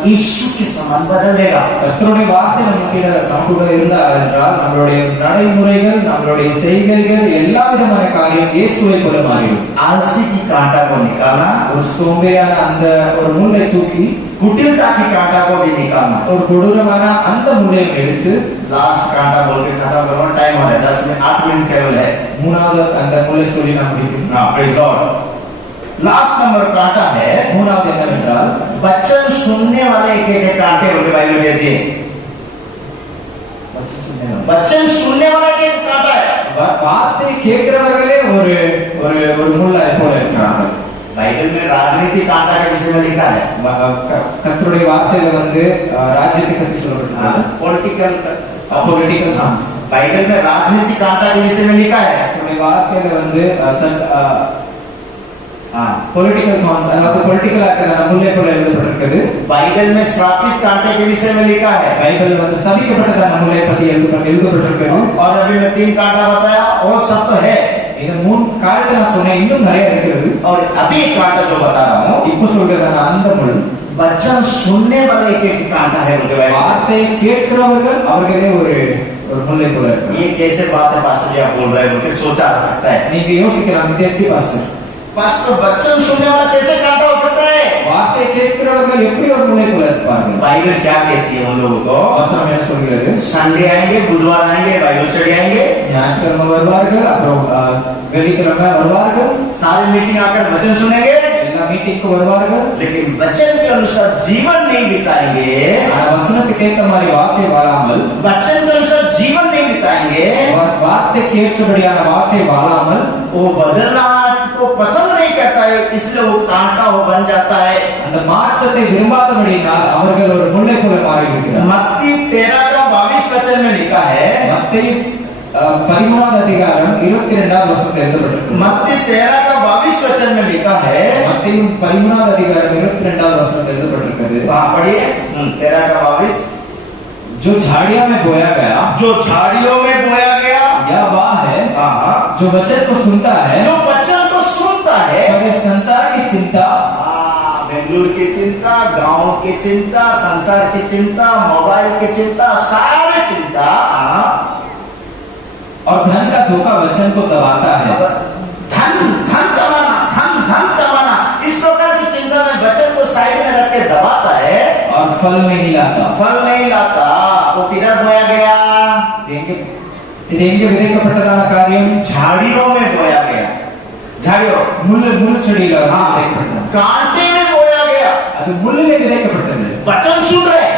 यीशु के समान बदलेगा. கர்த்தருடைய வார்த்தை நமக்குள்ள இருந்தால் என்றால் நம்மளுடைய நடைமுறைகள், நம்மளுடைய செய்கைகள், எல்லா விதமான காரியம் இயேசுவை போல மாறிடும். आलसी की कांटा को निकालना, ஒரு சோம்பேறியான அந்த ஒரு முள்ளை தூக்கி कुटिलता की कांटा को भी निकालना. ஒரு கொடூரமான அந்த முள்ளையை எடுத்து लास्ट कांटा बोल के खत्म करो, टाइम हो रहा है, 10 मिनट 8 मिनट केवल है. மூணாவது அந்த முள்ளை சொல்லி நாம் முடிக்கும். हाँ, प्रेज लॉर्ड. लास्ट नंबर कांटा है மூணாவது என்னவென்றால், वचन सुनने वाले एक कांटे बोले बाइबल में दिए. वचन सुनने वाला एक कांटा है. வார்த்தை கேட்கிறவர்களே ஒரு ஒரு ஒரு முள்ளை போல இருக்கிறார்கள். बाइबल में राजनीति कांटा के विषय में लिखा है. கர்த்தருடைய வார்த்தையில வந்து ராஜ்யத்தை பத்தி சொல்லப்பட்டிருக்கு. Political thorns. बाइबल में राजनीति कांटा के विषय में लिखा है. கர்த்தருடைய வார்த்தையில வந்து பொலிட்டிக்கல் தான்ஸ், அதாவது பொலிட்டிக்கல் ஆக்டான முள்ளை போல எழுதப்பட்டிருக்கிறது. बाइबल में श्रापित कांटे के विषय में लिखा है. பைபிள் வந்து சபிக்கப்பட்டதான முள்ளை பத்தி எழுதப்பட்டிருக்கிறது. और अभी मैं 3 कांटा बताया और सब तो है. இந்த 3 காரியத்தை நான் சொன்னேன், இன்னும் நிறைய இருக்கிறது. और अभी एक कांटा जो बता रहा हूँ, இப்போ சொல்றதான அந்த முள் वचन सुनने वाले एक कांटा है. उनके வார்த்தை கேட்கிறவர்கள் அவர்களே ஒரு ஒரு முள்ளை போல இருக்கிறார்கள். ये कैसे बात है पास्टर जी आप बोल रहे हैं बोल के सोचा आ सकता है. நீங்க யோசிக்கலாம், இது எப்படி பாஸ்டர்? पास्टर वचन सुनने वाला कैसे कांटा हो सकता है? வார்த்தை கேட்கிறவர்கள் எப்படி ஒரு முள்ளை போல இருப்பார்கள்? बाइबल क्या कहती है उन लोगों को? வசனம் என்ன சொல்கிறது? संडे आएंगे, बुधवार आएंगे, बाइबल स्टडी आएंगे, ஞாயிற்றுக்கிழமை வருவார்கள், அப்புறம் வெள்ளிக்கிழமை வருவார்கள், सारे मीटिंग आकर वचन सुनेंगे, எல்லா மீட்டிங்க்கு வருவார்கள். लेकिन वचन के अनुसार जीवन नहीं बिताएंगे, ஆனா வசனத்துக்கு ஏற்ற மாதிரி வாழ்க்கை வாழாமல், वचन के अनुसार जीवन नहीं बिताएंगे, வார்த்தைக்கு ஏற்றபடியான வாழ்க்கை வாழாமல், वो बदलाव को पसंद नहीं करता है, इसलिए वो कांटा हो बन जाता है. அந்த மாற்றத்தை விரும்பாதபடியினால் அவர்கள் ஒரு முள்ளை போல மாறிவிடுகிறார்கள். मत्ती 13:22 वचन में लिखा है. மத்தேயு 13வது அதிகாரம் 22வது வசனத்தில் எழுதப்பட்டிருக்கு. मत्ती 13:22 वचन में लिखा है. மத்தேயு 13வது அதிகாரம் 22வது வசனத்தில் எழுதப்பட்டிருக்கிறது. वहां पढ़िए 13:22. जो झाड़ियां में बोया गया, जो झाड़ियों में बोया गया, यह वह है हाँ, जो वचन को सुनता है, जो वचन को सुनता है. मगर संसार की चिंता, बेंगलुरु की चिंता, गांव की चिंता, संसार की चिंता, मोबाइल की चिंता, सारी चिंता और धन का धोखा वचन को दबाता है. धन धन कमाना, धन कमाना, इस प्रकार की चिंता में वचन को साइड में रख के दबाता है और फल नहीं लाता. फल नहीं लाता. वो किधर बोया गया? தேங்க விதைக்கப்பட்டதான காரியம் झाड़ियों में बोया गया. झाड़ियों முள் செடியில हाँ, விதைக்கப்பட்டது. कांटे में बोया गया. அது முள்ளிலே விதைக்கப்பட்டது. वचन सुन रहे,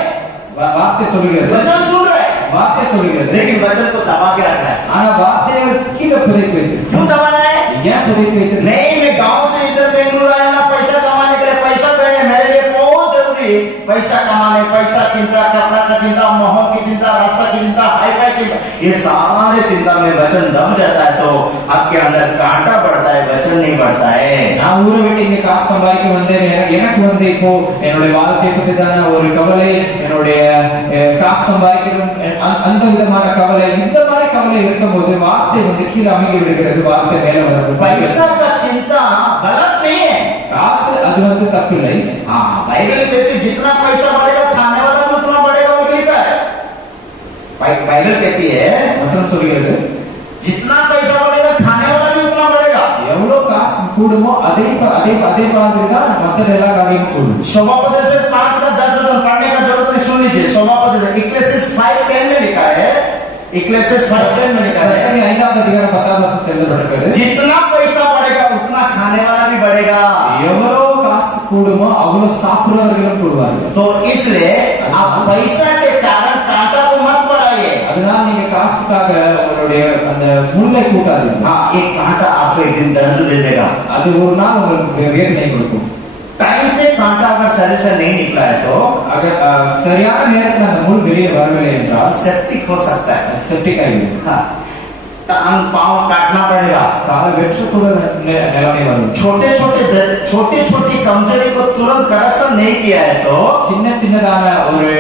வார்த்தை சொல்கிறது, वचन सुन रहे, வார்த்தை சொல்கிறது, लेकिन वचन को दबा के रख रहा है. ஆனா வார்த்தையை கீழே புதைத்து வைத்து. क्यों दबाना है? ஏன் புதைத்து வைத்து? नहीं, मैं गांव से इधर बेंगलुरु आया ना पैसा कमाने के लिए. पैसा पहले मेरे लिए बहुत जरूरी पैसा कमाने, पैसा चिंता, कपड़ा का चिंता, माहौल की चिंता, रास्ता की चिंता, हाई फाई चिंता, ये सारे चिंता में वचन दब जाता है तो आपके अंदर कांटा बढ़ता है, वचन नहीं बढ़ता है। நான் ஊரை விட்டு இங்க காசு சம்பாதிக்க வந்தேன், எனக்கு வந்து இப்போ என்னுடைய வாழ்க்கையை பத்தி தான ஒரு கவலை, என்னுடைய காசு சம்பாதிக்கணும் அந்த விதமான கவலை, இந்த மாதிரி கவலை இருக்கும்போது வார்த்தை வந்து கீழே அமைங்கி விடுகிறது, வார்த்தை மேல வருது। पैसा का चिंता गलत नहीं है, காசு அது வந்து தப்பில்லை। हाँ बाइबल कहती है जितना पैसा बढ़ेगा खाने वाला भी उतना बढ़ेगा, वो लिखा है। बाइबल कहती है வசனம் சொல்கிறது जितना पैसा बढ़ेगा खाने वाला भी उतना बढ़ेगा। எவ்வளவு காசு கூடுமோ அதே மாதிரி தான் மற்ற எல்லா காரியமும் கூடும்। स्वभावपदेश 5 का 10 वचन पढ़ने का जरूरत नहीं, सुन लीजिए। स्वभावपदेश इक्लेसियास 5:10 में लिखा है, इक्लेसियास 5:10 में लिखा है, 5வது அதிகாரம் 10வது வசனத்தில் எழுதப்பட்டிருக்கிறது, जितना पैसा बढ़ेगा उतना खाने वाला भी बढ़ेगा। எவ்வளவு காசு கூடுமோ அவ்வளவு சாப்பிடுறவர்களும் கூடுவார்கள்। तो इसलिए आप पैसा के कारण कांटा को मत बढ़ाइए। அதனால நீங்க காசுக்காக உங்களுடைய அந்த முள்ளை கூட்டாதீங்க। हाँ, एक कांटा आपको एक दिन दर्द दे देगा, அது ஒரு நாள் உங்களுக்கு வேதனை கொடுக்கும்। टाइम पे कांटा अगर शरीर से नहीं निकला है तो சரியான நேரத்தில் அந்த முள் வெளியே வரவில்லை என்றால் सेप्टिक हो सकता है। செப்டிக் ஆகிடும்। हाँ, टांग पांव काटना पड़ेगा, காலை வெற்றக்கூட நிலைமை வரும்। छोटी छोटी कमजोरी को तुरंत करेक्शन नहीं किया है तो சின்னதான ஒரு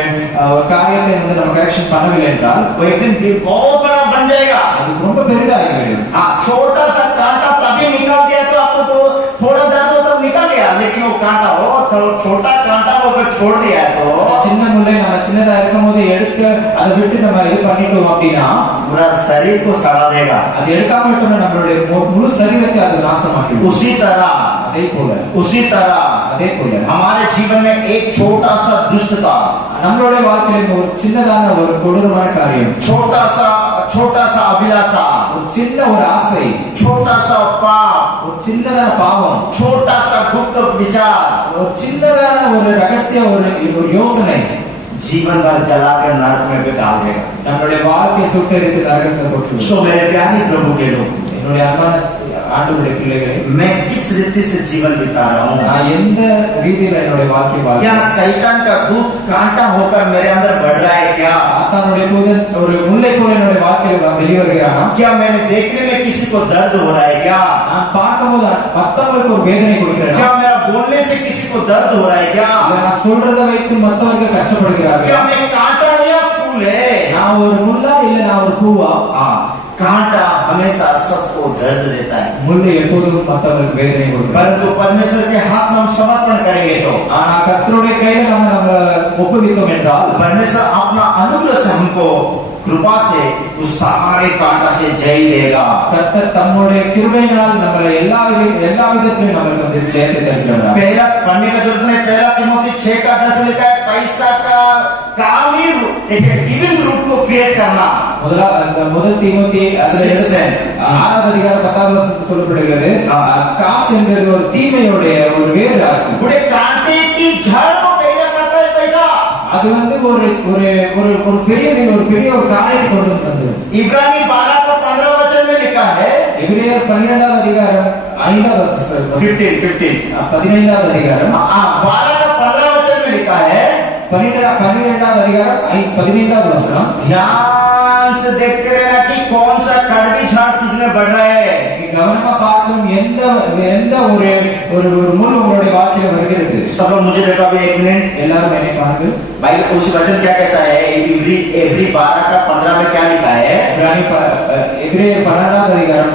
காரியத்தை வந்து நம்ம கரெக்ஷன் பண்ணவில்லை என்றால் वो एक दिन बहुत बड़ा बन जाएगा। அது ரொம்ப பெரிதாகிவிடும்। हाँ, छोटा सा कांटा तभी निकाल दिया तो आपको तो थोड़ा दर्द हो तो निकल गया, लेकिन वो कांटा हो तो छोटा कांटा वो अगर छोड़ दिया है तो சின்ன முள்ளை நம்ம சின்னதா இருக்கும்போது எடுத்து அதை விட்டு நம்ம இது பண்ணிட்டோம் அப்படின்னா पूरा शरीर को सड़ा देगा। அது எடுக்காம விட்டோம்னா நம்மளுடைய முழு சரீரத்தை அது நாசமாக்கிடும்। उसी तरह அதே போல हमारे जीवन में एक छोटा सा दुष्टता, நம்மளுடைய வாழ்க்கையில ஒரு சின்னதான ஒரு கொடூரமான காரியம், छोटा सा अभिलाषा, ஒரு சின்ன ஒரு ஆசை, छोटा सा पाप, ஒரு சின்னதான பாவம், छोटा सा गुप्त विचार, ஒரு சின்னதான ஒரு ரகசிய ஒரு யோசனை जीवन भर जला कर नरक में भी डाल देगा। நம்மளுடைய வாழ்க்கையை சுட்டெரித்து நரகத்தில் போட்டுவிடும்। सो मेरे प्यारे प्रभु के लोग, என்னுடைய அன்பான ஆண்டவருடைய பிள்ளைகளே, मैं किस रीति से जीवन बिता रहा हूँ? நான் எந்த ரீதியில என்னுடைய வாழ்க்கை क्या வாழ்கிறேன்? शैतान का दूत कांटा होकर मेरे अंदर बढ़ रहा है क्या? சாத்தானுடைய தூதன் ஒரு முல்லை போல என்னுடைய வாழ்க்கையில வெளிவருகிறானா? क्या मैंने देखने में किसी को दर्द हो रहा है क्या? நான் பார்க்கும்போது மற்றவங்களுக்கு ஒரு வேதனை கொடுக்கிறேனா? क्या मेरा बोलने से किसी को दर्द हो रहा है क्या? இல்ல நான் சொல்றதை வைத்து மற்றவர்கள் கஷ்டப்படுகிறார்கள்? क्या मैं कांटा है या फूल है? நான் ஒரு முள்ளா இல்ல நான் ஒரு பூவா? हाँ, कांटा हमेशा सबको दर्द देता है, முள்ளு எப்போதும் மற்றவர்களுக்கு வேதனை கொடுக்கிறது। परंतु परमेश्वर के हाथ में हम समर्पण करेंगे तो ஆனா கர்த்தருடைய கையில நம்ம ஒப்புவித்தோம் என்றால் परमेश्वर अपना अनुग्रह से हमको कृपा से उस सारे कांटा से जय देगा। கர்த்தர் தம்முடைய கிருபையினால் நம்மளை எல்லா விதத்திலும் நமக்கு வந்து ஜெயத்தை தருகிறார்। पहला पढ़ने का जरूरत नहीं, पहला तिमोथी 6:10 लिखा है, पैसा का काम ही इविल रूट को क्रिएट करना। முதல் தீமோத்தி 6வது அதிகாரம் 10வது வசனத்தில் சொல்லப்படுகிறது, காசு என்பது ஒரு தீமையுடைய ஒரு வேறு ஆகும்। पूरे कांटे की जड़ को पैदा करता है पैसा। அது வந்து ஒரு ஒரு ஒரு ஒரு பெரிய ஒரு காரியத்தை கொண்டு வந்தது। इब्रानी 12 का 15 वचन में लिखा है, எபிரேயர் 12வது அதிகாரம் 5வது வசனம் 15வது அதிகாரம் 12 का 15 वचन में लिखा है, 12வது அதிகாரம் 15வது வசனம், ध्यान से देखते रहना कि कौन सा कड़वी झाड़ तुझमें बढ़ रहा है। கவனமா பார்க்கணும் எந்த ஒரு ஒரு ஒரு முள் உங்களுடைய வாழ்க்கையில வருகிறது। सब लोग मुझे देखो अभी 1 मिनट, எல்லாரும் என்னை பாருங்கள்। बाइबल उस वचन क्या कहता है? एब्री 12 का 15 में क्या लिखा है? எபிரேயர் 12வது அதிகாரம்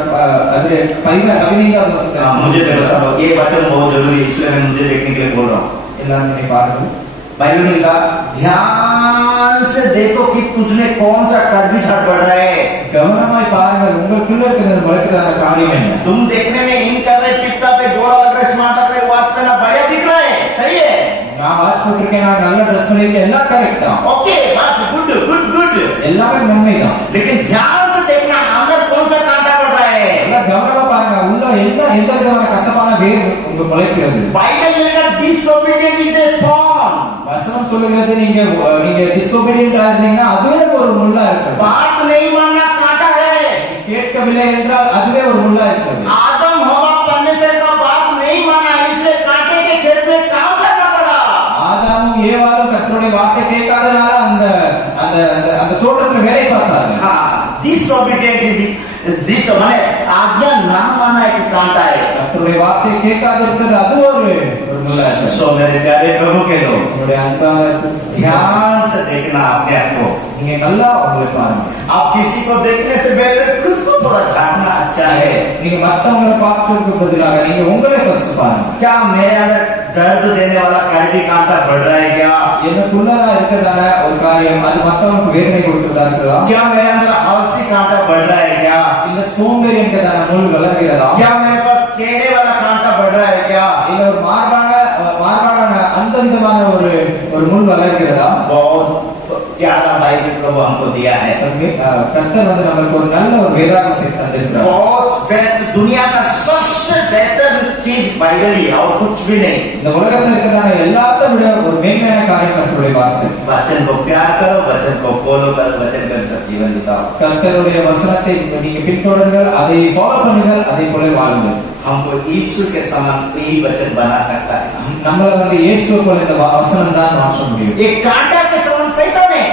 அதிலே 15வது வசனம்। मुझे देखो सब लोग, ये वचन बहुत जरूरी है, इसलिए मैं मुझे देखने के लिए बोल रहा हूँ। எல்லாரும் என்னை பாருங்கள்। बाइबल में लिखा, ध्यान से देखो कि तुझमें कौन सा कड़वी झाड़ बढ़ रहा है। கவனமாய் பாருங்கள் உங்களுக்குள்ள இருக்கிற வளர்க்கிறதான காரியம் என்ன। तुम देखने में इन कर रहे, टिप टॉप पे गोरा लग रहा है, स्मार्ट लग रहा है, वॉच पहना बढ़िया दिख रहा है, सही है, நான் வாட்ச் போட்டிருக்கேன், நான் நல்ல ட்ரெஸ் பண்ணிருக்கேன், எல்லாம் கரெக்ட் தான், ओके, बात गुड गुड गुड, எல்லாமே உண்மைதான்। लेकिन ध्यान से देखना अंदर कौन सा कांटा बढ़ रहा है। எல்லாம் கவனமா பாருங்க உள்ள எந்த விதமான கசப்பான வேர் உங்க முளைக்கிறது। बाइबल में लिखा disobedient is a thorn, வசனம் சொல்லுகிறது நீங்க டிசோபீடியன்ட்டா இருந்தீங்கன்னா அதுவே ஒரு முள்ளா இருக்கு। बात नहीं मानना कांटा है, கேட்கவில்லை என்றால் அதுவே ஒரு முள்ளா இருக்கிறது। आदम हवा परमेश्वर का बात नहीं माना, इसलिए कांटे के खेत में काम करना पड़ा। ஆதாமும் கர்த்தருடைய வார்த்தை கேட்காதனால அந்த அந்த அந்த அந்த தோட்டத்துல வேலை பார்த்தாங்க. disobediently, this माने आज्ञा ना मानना एक कांटा है. கர்த்தருடைய வார்த்தை கேட்காத இருக்கிறது அது ஒரு முள்ளா இருக்கு. सो मेरे प्यारे प्रभु के लोग, உங்களுடைய அன்பான ध्यान से देखना अपने आप को. நீங்க நல்லா உங்களை பாருங்க. आप किसी को देखने से बेहतर खुद को थोड़ा झांकना अच्छा है. நீங்க மத்தவங்களை பார்க்கிறதுக்கு பதிலாக நீங்க உங்களை ஃபர்ஸ்ட் பாருங்க. क्या मेरे अंदर दर्द देने वाला कड़वी कांटा बढ़ रहा है क्या? எனக்குள்ளதா இருக்கிறதான ஒரு காரியம் அது மத்தவங்களுக்கு வேதனை கொடுக்கிறதா இருக்குதா? क्या मेरे अंदर आलसी कांटा बढ़ रहा है क्या? இல்ல சோம்பேறி என்கிறதான முள் வளர்கிறதா? क्या मेरे पास टेढ़े वाला कांटा बढ़ रहा है क्या? இல்ல ஒரு மார்பான அந்தந்தமான ஒரு முள் வளர்கிறதா? बहुत प्यारा बाइबल प्रभु हमको दिया है. கர்த்தர் வந்து நமக்கு ஒரு நல்ல ஒரு வேதாகமத்தை தந்திருக்கிறார். बहुत दुनिया का सबसे बेहतर चीज बाइबल ही है और कुछ भी नहीं. இந்த உலகத்துல இருக்கிறதான எல்லாத்த விட ஒரு மேன்மையான காரியம் கர்த்தருடைய வார்த்தை. वचन को प्यार करो, वचन को फॉलो करो, वचन के अनुसार जीवन बिताओ. கர்த்தருடைய வசனத்தை நீங்க பின்தொடருங்கள், அதை ஃபாலோ பண்ணுங்கள், அதை போல வாழுங்கள். हमको यीशु के समान यही वचन बना सकता है. நம்மள வந்து இயேசுவை போல இந்த வசனம் தான் மாற்ற முடியும். ये कांटा के समान शैतान है.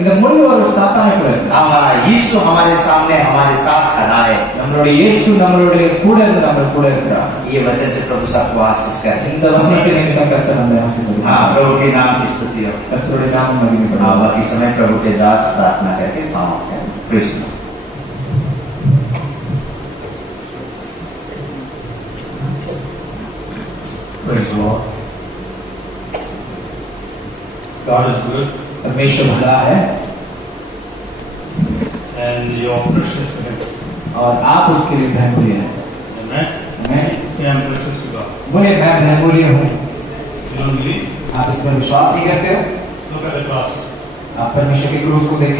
இந்த முள் ஒரு சாத்தானை போல இருக்கு. हमारा यीशु हमारे सामने हमारे साथ खड़ा है. நம்மளுடைய இயேசு நம்மளுடைய கூட இருந்து நம்ம கூட இருக்கிறார். ये वचन से प्रभु सबको आशीष करे. இந்த வசனத்தை நிமித்தம் கர்த்தர் நம்மை ஆசீர்வதிப்பார். हाँ, प्रभु के नाम की स्तुति हो. கர்த்தருடைய நாமம் மகிமைப்படுவதாக. बाकी समय प्रभु के दास प्रार्थना करके समाप्त करें. Krishna. Praise the Lord. God is good परमेश्वर भला है and your precious to Him. और आप उसके लिए धन्य हैं. Amen. मैं Say I'm precious to God. बोले मैं धन्य हूँ. You don't believe? आप इसमें विश्वास नहीं करते हो? Look at the cross. आप परमेश्वर के क्रूस को देखें.